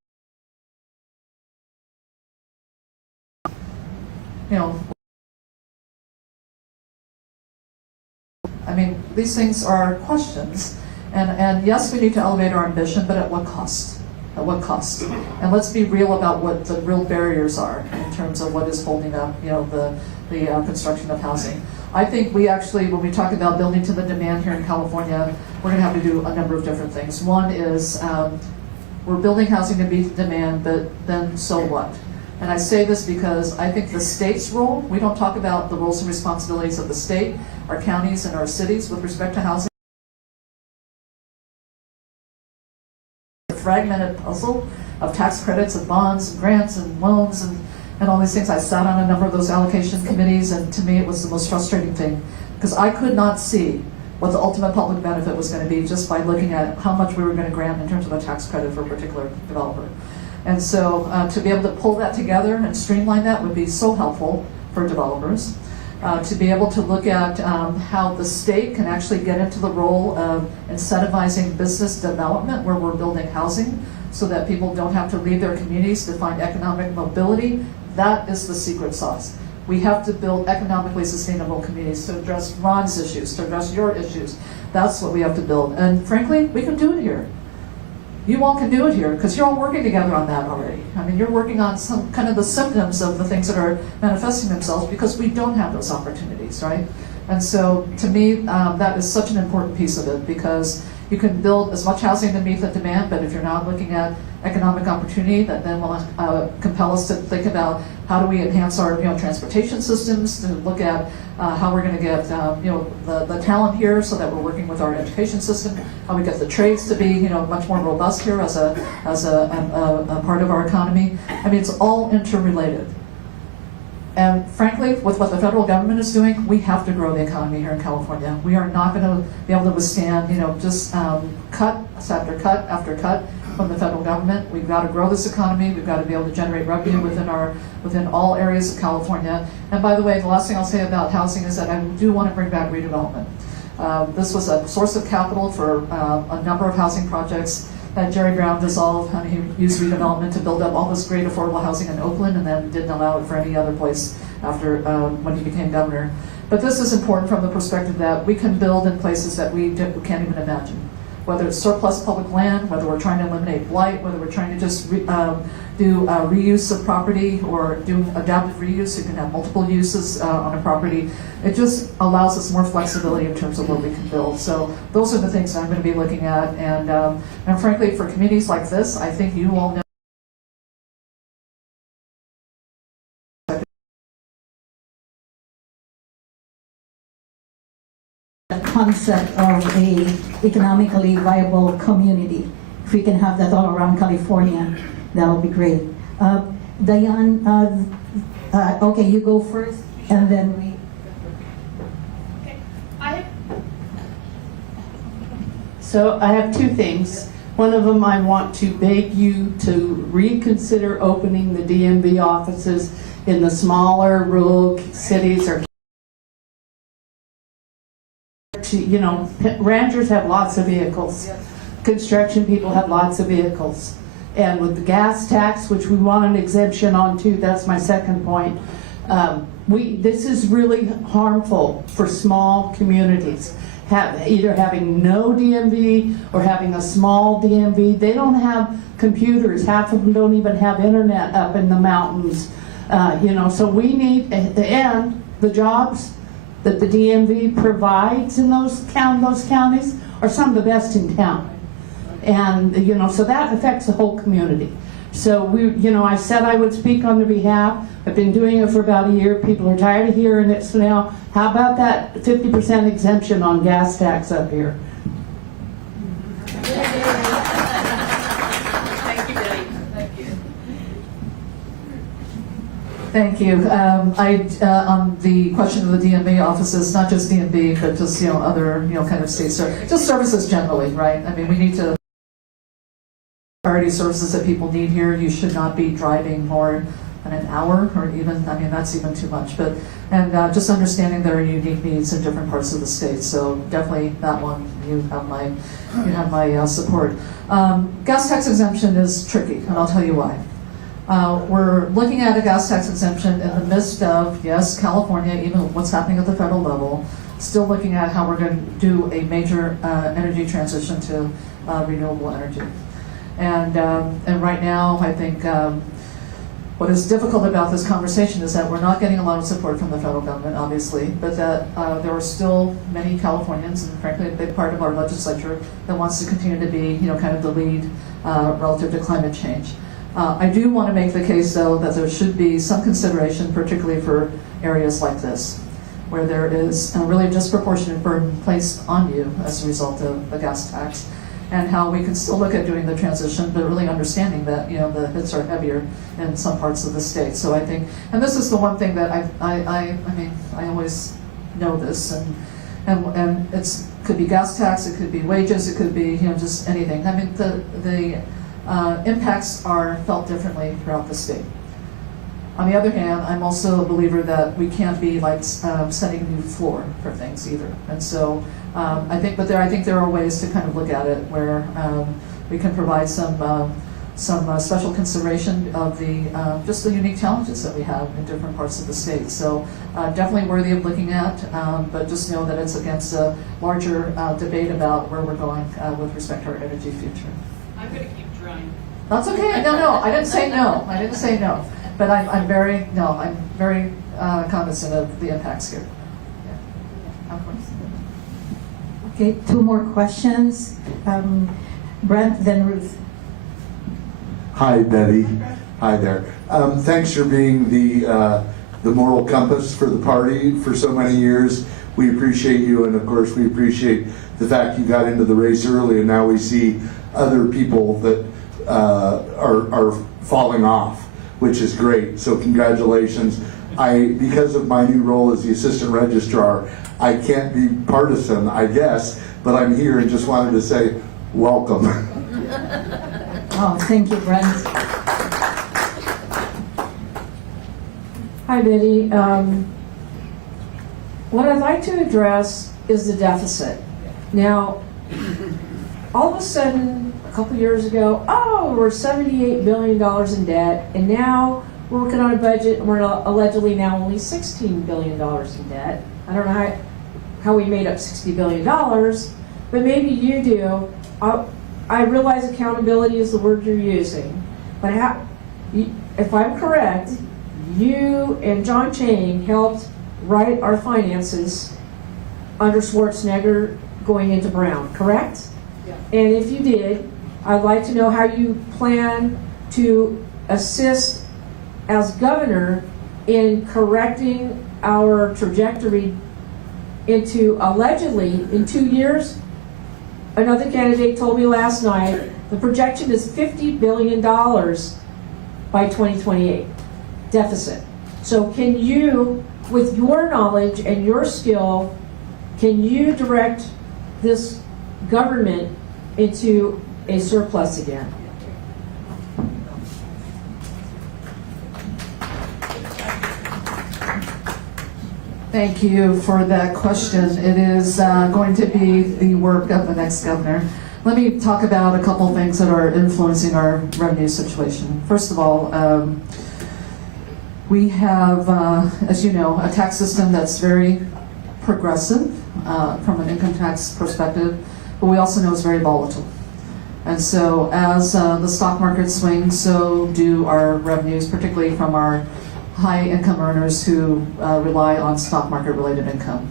these things are questions. And yes, we need to elevate our ambition, but at what cost? At what cost? And let's be real about what the real barriers are in terms of what is holding up, the construction of housing. I think we actually, when we talk about building to the demand here in California, we're going to have to do a number of different things. One is we're building housing to meet demand, but then so what? And I say this because I think the state's role, we don't talk about the roles and responsibilities of the state, our counties, and our cities with respect to housing. Fragmented puzzle of tax credits and bonds and grants and loans and all these things. I sat on a number of those allocation committees, and to me it was the most frustrating thing because I could not see what the ultimate public benefit was going to be just by looking at how much we were going to grant in terms of a tax credit for a particular developer. And so to be able to pull that together and streamline that would be so helpful for developers. To be able to look at how the state can actually get into the role of incentivizing business development where we're building housing so that people don't have to leave their communities to find economic mobility. That is the secret sauce. We have to build economically sustainable communities to address Ron's issues, to address your issues. That's what we have to build. And frankly, we can do it here. You all can do it here because you're all working together on that already. I mean, you're working on some kind of the symptoms of the things that are manifesting themselves because we don't have those opportunities, right? And so to me, that is such an important piece of it because you can build as much housing to meet the demand, but if you're not looking at economic opportunity, that then will compel us to think about how do we enhance our transportation systems, to look at how we're going to get the talent here so that we're working with our education system, how we get the trades to be much more robust here as a part of our economy. I mean, it's all interrelated. And frankly, with what the federal government is doing, we have to grow the economy here in California. We are not going to be able to withstand, just cut after cut after cut from the federal government. We've got to grow this economy. We've got to be able to generate revenue within all areas of California. And by the way, the last thing I'll say about housing is that I do want to bring back redevelopment. This was a source of capital for a number of housing projects that Jerry Brown dissolved, and he used redevelopment to build up all this great affordable housing in Oakland and then didn't allow it for any other place after when he became governor. But this is important from the perspective that we can build in places that we can't even imagine. Whether it's surplus public land, whether we're trying to eliminate blight, whether we're trying to just do reuse of property or do adaptive reuse, you can have multiple uses on a property. It just allows us more flexibility in terms of what we can build. So those are the things that I'm going to be looking at. And frankly, for communities like this, I think you all know the concept of a economically viable community. If we can have that all around California, that would be great. Diane, okay, you go first, and then we. Okay. So I have two things. One of them, I want to beg you to reconsider opening the DMV offices in the smaller rural cities or ranchers have lots of vehicles. Construction people have lots of vehicles. And with the gas tax, which we want an exemption on too, that's my second point. This is really harmful for small communities. Either having no DMV or having a small DMV. They don't have computers. Half of them don't even have internet up in the mountains. So we need, and the jobs that the DMV provides in those counties are some of the best in town. And, so that affects the whole community. So I said I would speak on their behalf. I've been doing it for about a year. People are tired of hearing it. So now, how about that 50% exemption on gas tax up here? Thank you. On the question of the DMV offices, not just DMV, but just other kind of states, just services generally, right? I mean, we need to priority services that people need here. You should not be driving more than an hour, or even that's even too much. But just understanding there are unique needs in different parts of the state. So definitely that one, you have my support. Gas tax exemption is tricky, and I'll tell you why. We're looking at a gas tax exemption in the midst of, yes, California, even what's happening at the federal level, still looking at how we're going to do a major energy transition to renewable energy. And right now, I think what is difficult about this conversation is that we're not getting a lot of support from the federal government, obviously, but that there are still many Californians, and frankly a big part of our legislature, that wants to continue to be, kind of the lead relative to climate change. I do want to make the case, though, that there should be some consideration, particularly for areas like this, where there is a really disproportionate burden placed on you as a result of the gas tax, and how we can still look at doing the transition, but really understanding that the hits are heavier in some parts of the state. So I think, and this is the one thing that I always know this, and it's could be gas tax, it could be wages, it could be just anything. I mean the impacts are felt differently throughout the state. On the other hand, I'm also a believer that we can't be like setting a new floor for things either. And so I think there are ways to kind of look at it where we can provide some special consideration of just the unique challenges that we have in different parts of the state. So definitely worthy of looking at, but just know that it's against a larger debate about where we're going with respect to our energy future. I'm going to keep That's okay. No, I didn't say no. I didn't say no. But I'm very cognizant of the impacts here. Yeah. Of course. Okay, two more questions. Brent, then Ruth. Hi, Betty. Hi there. Thanks for being the moral compass for the party for so many years. We appreciate you, and of course we appreciate the fact you got into the race early, and now we see other people that are falling off, which is great. So congratulations. Because of my new role as the assistant registrar, I can't be partisan, I guess, but I'm here and just wanted to say welcome. Oh, thank you, Brent. Hi, Betty. What I'd like to address is the deficit. Now, all of a sudden, a couple years ago, we're $78 billion in debt, and now we're working on a budget, and we're allegedly now only $16 billion in debt. I don't know how we made up $60 billion, but maybe you do. I realize accountability is the word you're using, but if I'm correct, you and John Chang helped write our finances under Schwarzenegger going into Brown, correct? Yeah. And if you did, I'd like to know how you plan to assist as governor in correcting our trajectory into allegedly in 2 years. Another candidate told me last night the projection is $50 billion by 2028 deficit. So can you, with your knowledge and your skill, can you direct this government into a surplus again? Thank you for that question. It is going to be the work of the next governor. Let me talk about a couple things that are influencing our revenue situation. First of all, we have, as you know, a tax system that's very progressive from an income tax perspective, but we also know it's very volatile. And so as the stock market swings, so do our revenues, particularly from our high income earners who rely on stock market related income.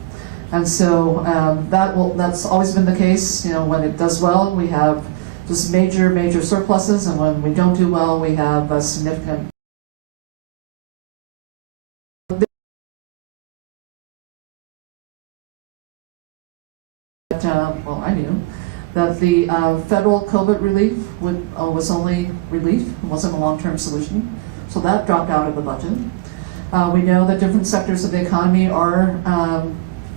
And so that's always been the case. You know, when it does well, we have just major surpluses, and when we don't do well, we have a significant I knew that the federal COVID relief was only relief, it wasn't a long-term solution. So that dropped out of the budget. We know that different sectors of the economy are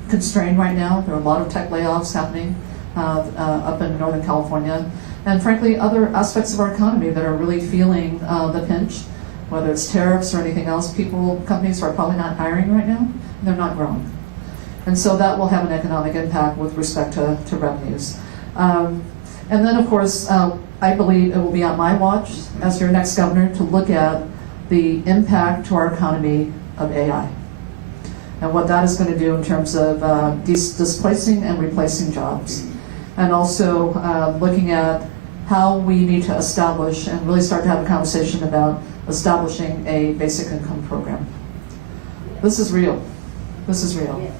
constrained right now. There are a lot of tech layoffs happening up in Northern California. And frankly, other aspects of our economy that are really feeling the pinch, whether it's tariffs or anything else. Companies are probably not hiring right now, and they're not growing. And so that will have an economic impact with respect to revenues. And then, of course, I believe it will be on my watch as your next governor to look at the impact to our economy of AI and what that is going to do in terms of displacing and replacing jobs. And also looking at how we need to establish and really start to have a conversation about establishing a basic income program. This is real. This is real.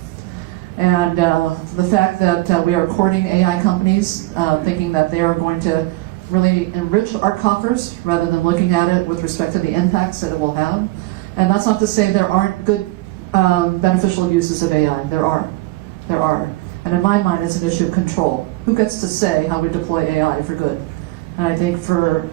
And the fact that we are courting AI companies, thinking that they are going to really enrich our coffers rather than looking at it with respect to the impacts that it will have. And that's not to say there aren't good beneficial uses of AI. There are. There are. And in my mind, it's an issue of control. Who gets to say how we deploy AI for good? And I think for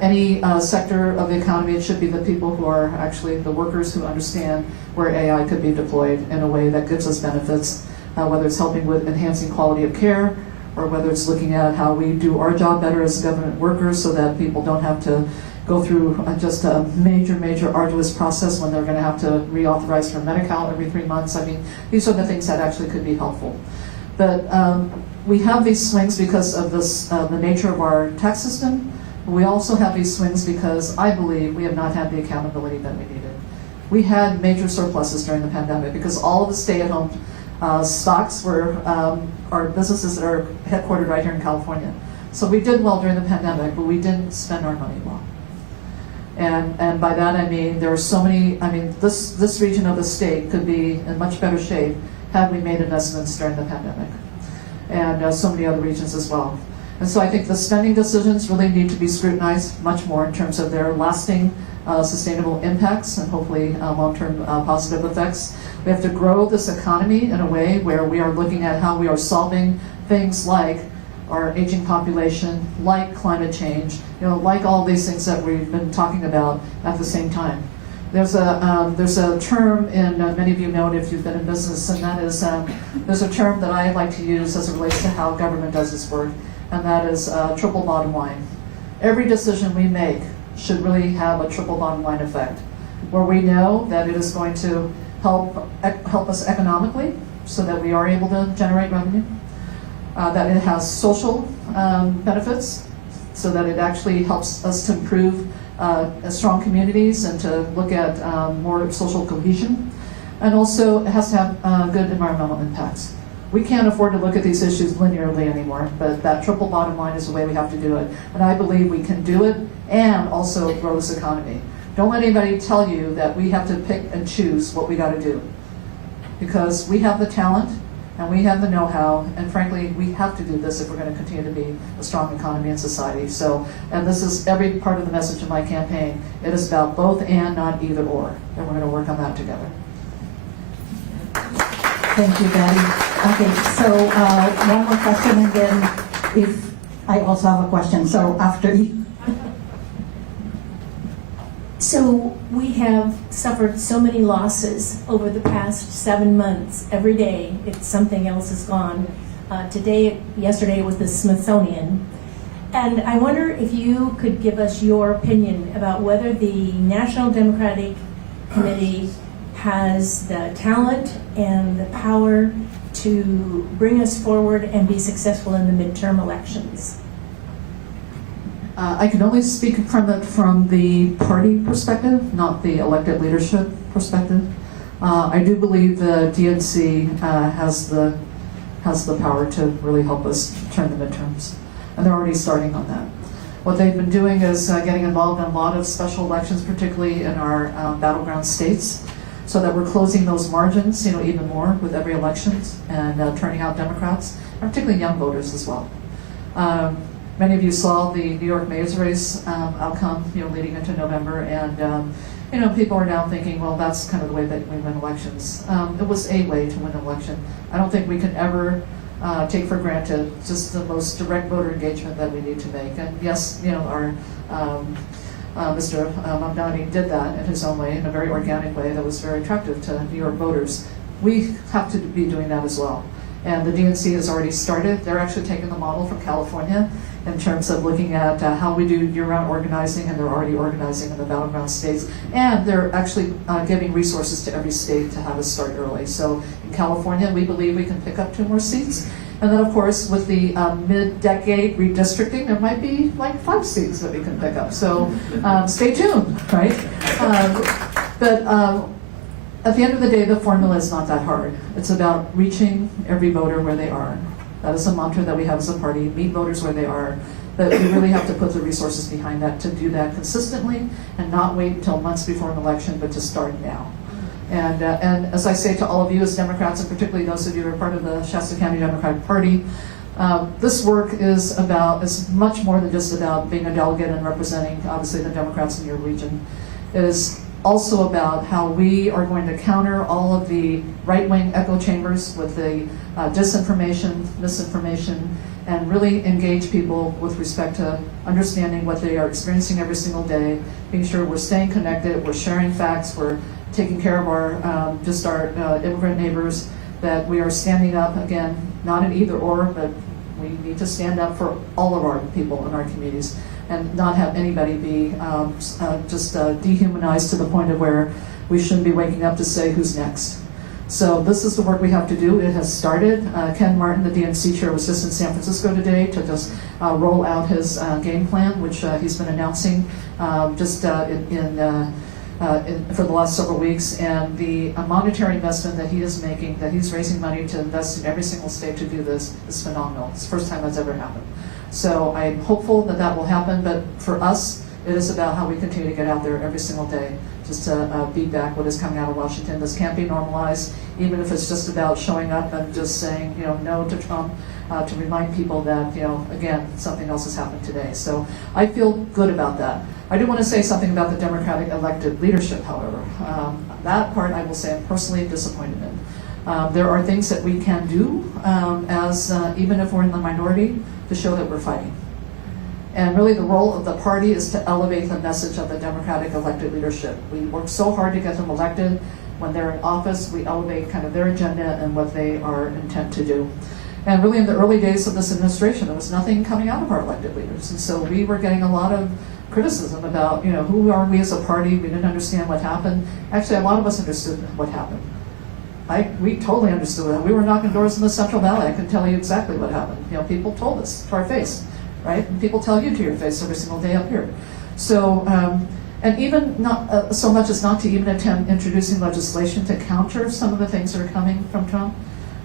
any sector of the economy, it should be the people who are actually the workers who understand where AI could be deployed in a way that gives us benefits, whether it's helping with enhancing quality of care, or whether it's looking at how we do our job better as government workers so that people don't have to go through just a major arduous process when they're going to have to reauthorize for Medi-Cal every 3 months. I mean, these are the things that actually could be helpful. But we have these swings because of this, the nature of our tax system. We also have these swings because I believe we have not had the accountability that we needed. We had major surpluses during the pandemic because all of the stay-at-home stocks were are businesses that are headquartered right here in California. So we did well during the pandemic, but we didn't spend our money well. And by that I mean there are so many, this region of the state could be in much better shape had we made investments during the pandemic. And so many other regions as well. And so I think the spending decisions really need to be scrutinized much more in terms of their lasting sustainable impacts and hopefully long-term positive effects. We have to grow this economy in a way where we are looking at how we are solving things like our aging population, like climate change, like all these things that we've been talking about at the same time. There's a term, and many of you know it if you've been in business, and that is, there's a term that I like to use as it relates to how government does its work, and that is triple bottom line. Every decision we make should really have a triple bottom line effect, where we know that it is going to help us economically so that we are able to generate revenue, that it has social benefits so that it actually helps us to improve strong communities and to look at more social cohesion, and also it has to have good environmental impacts. We can't afford to look at these issues linearly anymore, but that triple bottom line is the way we have to do it. And I believe we can do it and also grow this economy. Don't let anybody tell you that we have to pick and choose what we got to do. Because we have the talent and we have the know-how, and frankly, we have to do this if we're going to continue to be a strong economy and society. So, and this is every part of the message of my campaign. It is about both and, not either or. And we're going to work on that together. Thank you, Betty. Okay, so one more question, and then if I also have a question. So after you. So we have suffered so many losses over the past 7 months. Every day, something else is gone. Yesterday was the Smithsonian. And I wonder if you could give us your opinion about whether the National Democratic Committee has the talent and the power to bring us forward and be successful in the midterm elections. I can only speak from the party perspective, not the elected leadership perspective. I do believe the DNC has the power to really help us turn the midterms, and they're already starting on that. What they've been doing is getting involved in a lot of special elections, particularly in our battleground states, so that we're closing those margins, even more with every election, and turning out Democrats, and particularly young voters as well. Many of you saw the New York mayor's race outcome, leading into November, and people are now thinking, well, that's kind of the way that we win elections. It was a way to win an election. I don't think we can ever take for granted just the most direct voter engagement that we need to make. And yes, our Mr. Mamdani did that in his own way, in a very organic way that was very attractive to New York voters. We have to be doing that as well. And the DNC has already started. They're actually taking the model from California in terms of looking at how we do year-round organizing, and they're already organizing in the battleground states. And they're actually giving resources to every state to have us start early. So in California, we believe we can pick up 2 more seats. And then, of course, with the mid-decade redistricting, there might be like 5 seats that we can pick up. So stay tuned, right? But at the end of the day, the formula is not that hard. It's about reaching every voter where they are. That is a mantra that we have as a party, meet voters where they are. But we really have to put the resources behind that to do that consistently and not wait until months before an election, but to start now. And as I say to all of you as Democrats, and particularly those of you who are part of the Shasta County Democratic Party, this work is much more than just about being a delegate and representing, obviously, the Democrats in your region. It is also about how we are going to counter all of the right-wing echo chambers with the disinformation, misinformation, and really engage people with respect to understanding what they are experiencing every single day, making sure we're staying connected, we're sharing facts, we're taking care of our immigrant neighbors, that we are standing up, again, not an either or, but we need to stand up for all of our people in our communities and not have anybody be dehumanized to the point of where we shouldn't be waking up to say who's next. So this is the work we have to do. It has started. Ken Martin, the DNC chair, was just in San Francisco today to just roll out his game plan, which he's been announcing for the last several weeks. And the monetary investment that he is making, that he's raising money to invest in every single state to do this, is phenomenal. It's the first time that's ever happened. So I'm hopeful that that will happen, but for us, it is about how we continue to get out there every single day, just to beat back what is coming out of Washington. This can't be normalized, even if it's just about showing up and just saying, no to Trump, to remind people that, again, something else has happened today. So I feel good about that. I do want to say something about the Democratic elected leadership, however. That part I will say I'm personally disappointed in. There are things that we can do, even if we're in the minority, to show that we're fighting. And really the role of the party is to elevate the message of the Democratic elected leadership. We work so hard to get them elected. When they're in office, we elevate kind of their agenda and what they are intent to do. And really in the early days of this administration, there was nothing coming out of our elected leaders. And so we were getting a lot of criticism about, who are we as a party? We didn't understand what happened. Actually, a lot of us understood what happened. We totally understood it. We were knocking doors in the Central Valley. I can tell you exactly what happened. People told us to our face, right? And people tell you to your face every single day up here. So, and even not so much as not to even attempt introducing legislation to counter some of the things that are coming from Trump.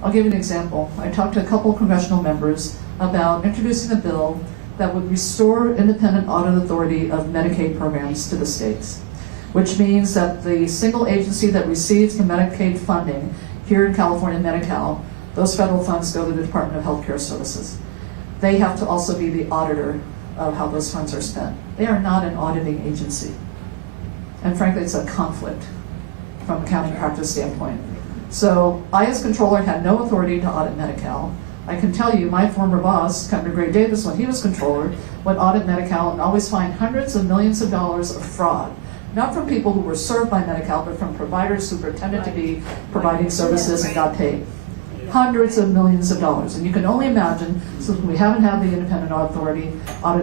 I'll give you an example. I talked to a couple of congressional members about introducing a bill that would restore independent audit authority of Medicaid programs to the states, which means that the single agency that receives the Medicaid funding here in California, Medi-Cal, those federal funds go to the Department of Health Care Services. They have to also be the auditor of how those funds are spent. They are not an auditing agency. And frankly, it's a conflict from an accounting practice standpoint. So I, as controller, had no authority to audit Medi-Cal. I can tell you, my former boss, Governor Gray Davis, when he was controller, would audit Medi-Cal and always find hundreds of millions of dollars of fraud. Not from people who were served by Medi-Cal, but from providers who pretended to be providing services and got paid. Hundreds of millions of dollars. And you can only imagine, since we haven't had the independent audit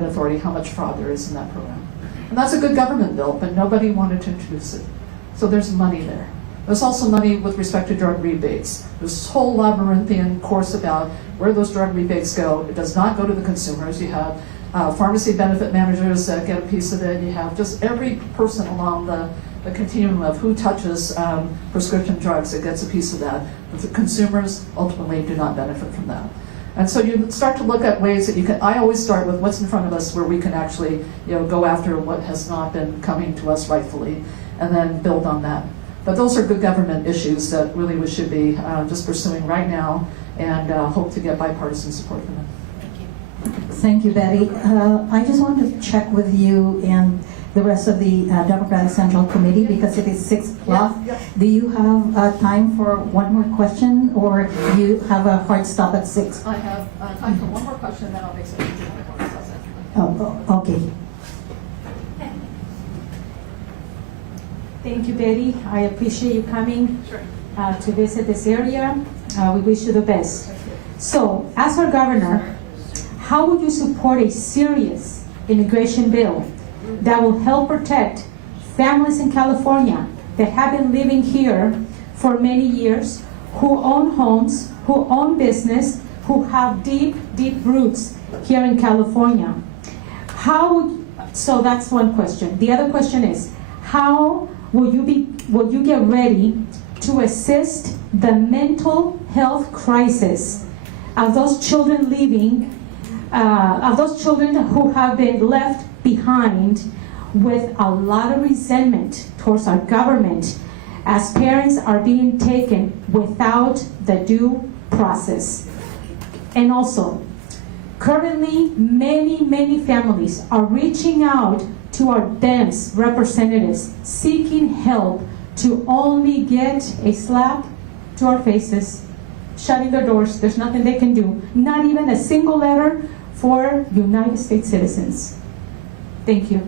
authority, how much fraud there is in that program. And that's a good government bill, but nobody wanted to introduce it. So there's money there. There's also money with respect to drug rebates. There's this whole labyrinthian course about where those drug rebates go. It does not go to the consumers. You have pharmacy benefit managers that get a piece of it. You have just every person along the continuum of who touches prescription drugs that gets a piece of that. But the consumers ultimately do not benefit from that. And so you start to look at ways that you can, I always start with what's in front of us where we can actually go after what has not been coming to us rightfully, and then build on that. But those are good government issues that really we should be just pursuing right now, and hope to get bipartisan support for them. Thank you, Betty. I just want to check with you and the rest of the Democratic Central Committee because it is 6 o'clock. Yeah. Do you have time for one more question, or do you have a hard stop at 6? I have time for one more question, then I'll make some comments. Oh, okay. Thank you, Betty. I appreciate you coming to visit this area. We wish you the best. So, as our governor, how would you support a serious immigration bill that will help protect families in California that have been living here for many years, who own homes, who own business, who have deep, deep roots here in California? So that's one question. The other question is, how will you get ready to assist the mental health crisis of those children who have been left behind with a lot of resentment towards our government as parents are being taken without the due process? And also, currently many families are reaching out to our Dems representatives seeking help to only get a slap to our faces, shutting their doors. There's nothing they can do. Not even a single letter for United States citizens. Thank you.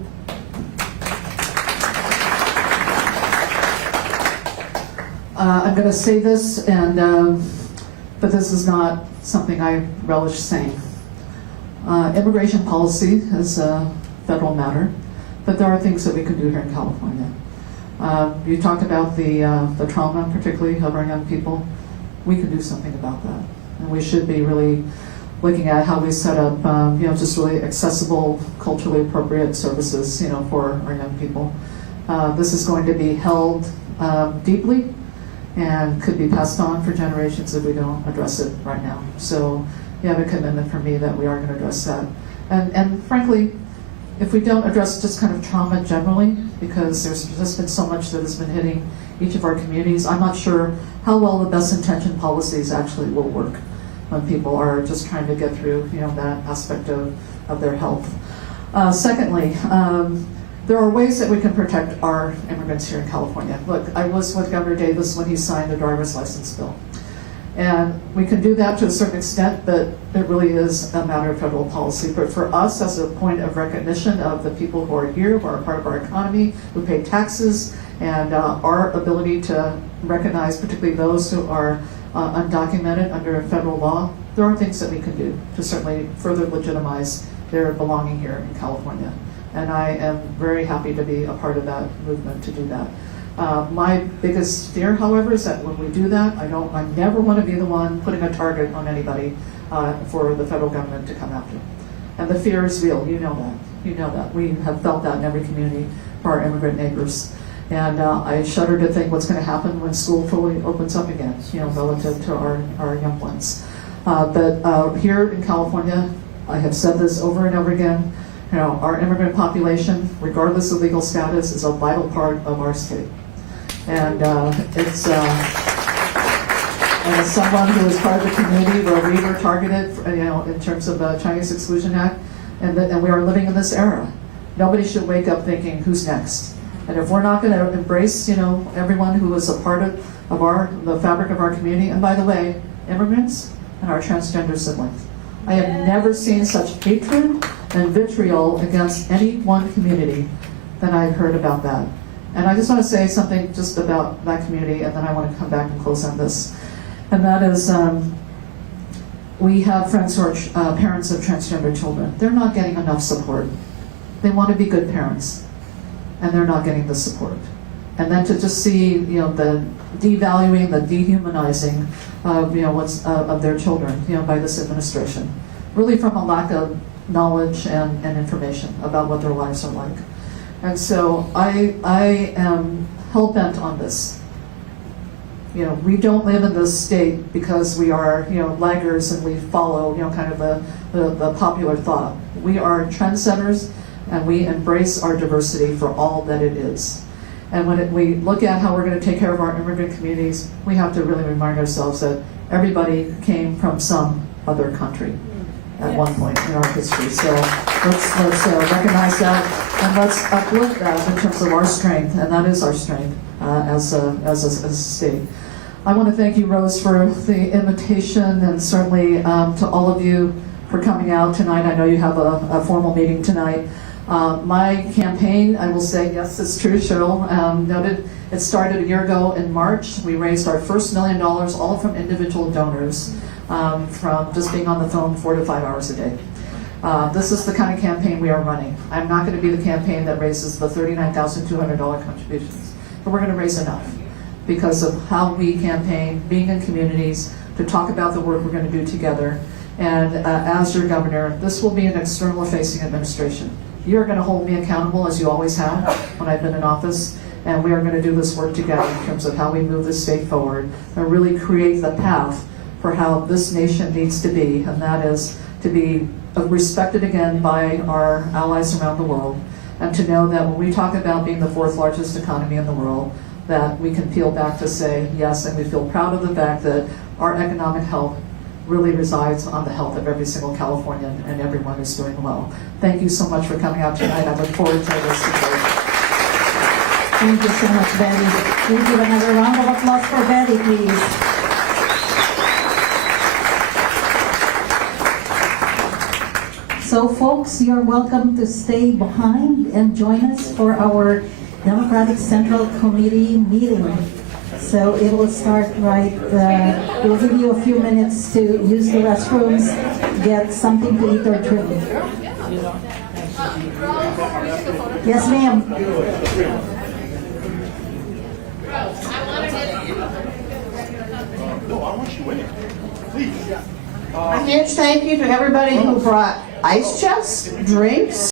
I'm going to say this, but this is not something I relish saying. Immigration policy is a federal matter, but there are things that we can do here in California. You talked about the trauma, particularly of our young people. We can do something about that, and we should be really looking at how we set up, just really accessible, culturally appropriate services, for our young people. This is going to be held deeply and could be passed on for generations if we don't address it right now. So you have a commitment from me that we are going to address that. And frankly, if we don't address just kind of trauma generally, because there's just been so much that has been hitting each of our communities, I'm not sure how well the best intentioned policies actually will work when people are just trying to get through, that aspect of their health. Secondly, there are ways that we can protect our immigrants here in California. Look, I was with Governor Davis when he signed the driver's license bill. And we can do that to a certain extent, but it really is a matter of federal policy. But for us, as a point of recognition of the people who are here, who are part of our economy, who pay taxes, and our ability to recognize particularly those who are undocumented under federal law, there are things that we can do to certainly further legitimize their belonging here in California. And I am very happy to be a part of that movement to do that. My biggest fear, however, is that when we do that, I never want to be the one putting a target on anybody for the federal government to come after. And the fear is real, you know that. You know that. We have felt that in every community for our immigrant neighbors. And I shudder to think what's going to happen when school fully opens up again, relative to our young ones. But here in California, I have said this over and over again, our immigrant population, regardless of legal status, is a vital part of our state. And it's and as someone who is part of the community where we were targeted, in terms of the Chinese Exclusion Act, and we are living in this era, nobody should wake up thinking, who's next? And if we're not going to embrace, everyone who is a part of the fabric of our community, and by the way, immigrants and our transgender siblings, I have never seen such hatred and vitriol against any one community than I've heard about that. And I just want to say something just about that community, and then I want to come back and close on this. And that is, we have friends who are parents of transgender children. They're not getting enough support. They want to be good parents, and they're not getting the support. And then to just see, the devaluing, the dehumanizing of, of their children, by this administration, really from a lack of knowledge and information about what their lives are like. And so I am hell-bent on this. We don't live in this state because we are, laggards and we follow, kind of the popular thought. We are trendsetters, and we embrace our diversity for all that it is. And when we look at how we're going to take care of our immigrant communities, we have to really remind ourselves that everybody came from some other country at one point in our history. So let's recognize that, and let's uplift that in terms of our strength, and that is our strength as a state. I want to thank you, Rose, for the invitation, and certainly to all of you for coming out tonight. I know you have a formal meeting tonight. My campaign, I will say, yes, it's true, Cheryl noted, it started a year ago in March. We raised our first $1 million, all from individual donors, from just being on the phone 4 to 5 hours a day. This is the kind of campaign we are running. I'm not going to be the campaign that raises the $39,200 contributions, but we're going to raise enough because of how we campaign, being in communities, to talk about the work we're going to do together. And as your governor, this will be an external-facing administration. You're going to hold me accountable, as you always have when I've been in office, and we are going to do this work together in terms of how we move the state forward and really create the path for how this nation needs to be, and that is to be respected again by our allies around the world, and to know that when we talk about being the 4th largest economy in the world, that we can peel back to say yes, and we feel proud of the fact that our economic health really resides on the health of every single Californian, and everyone is doing well. Thank you so much for coming out tonight. I look forward to this support. Thank you so much, Betty. Can you give another round of applause for Betty, please? So folks, you're welcome to stay behind and join us for our Democratic Central Committee meeting. So it will start right, we'll give you a few minutes to use the restrooms, get something to eat or drink. Yes, ma'am. No, I want you in it. Please. A huge thank you to everybody who brought ice chests, drinks,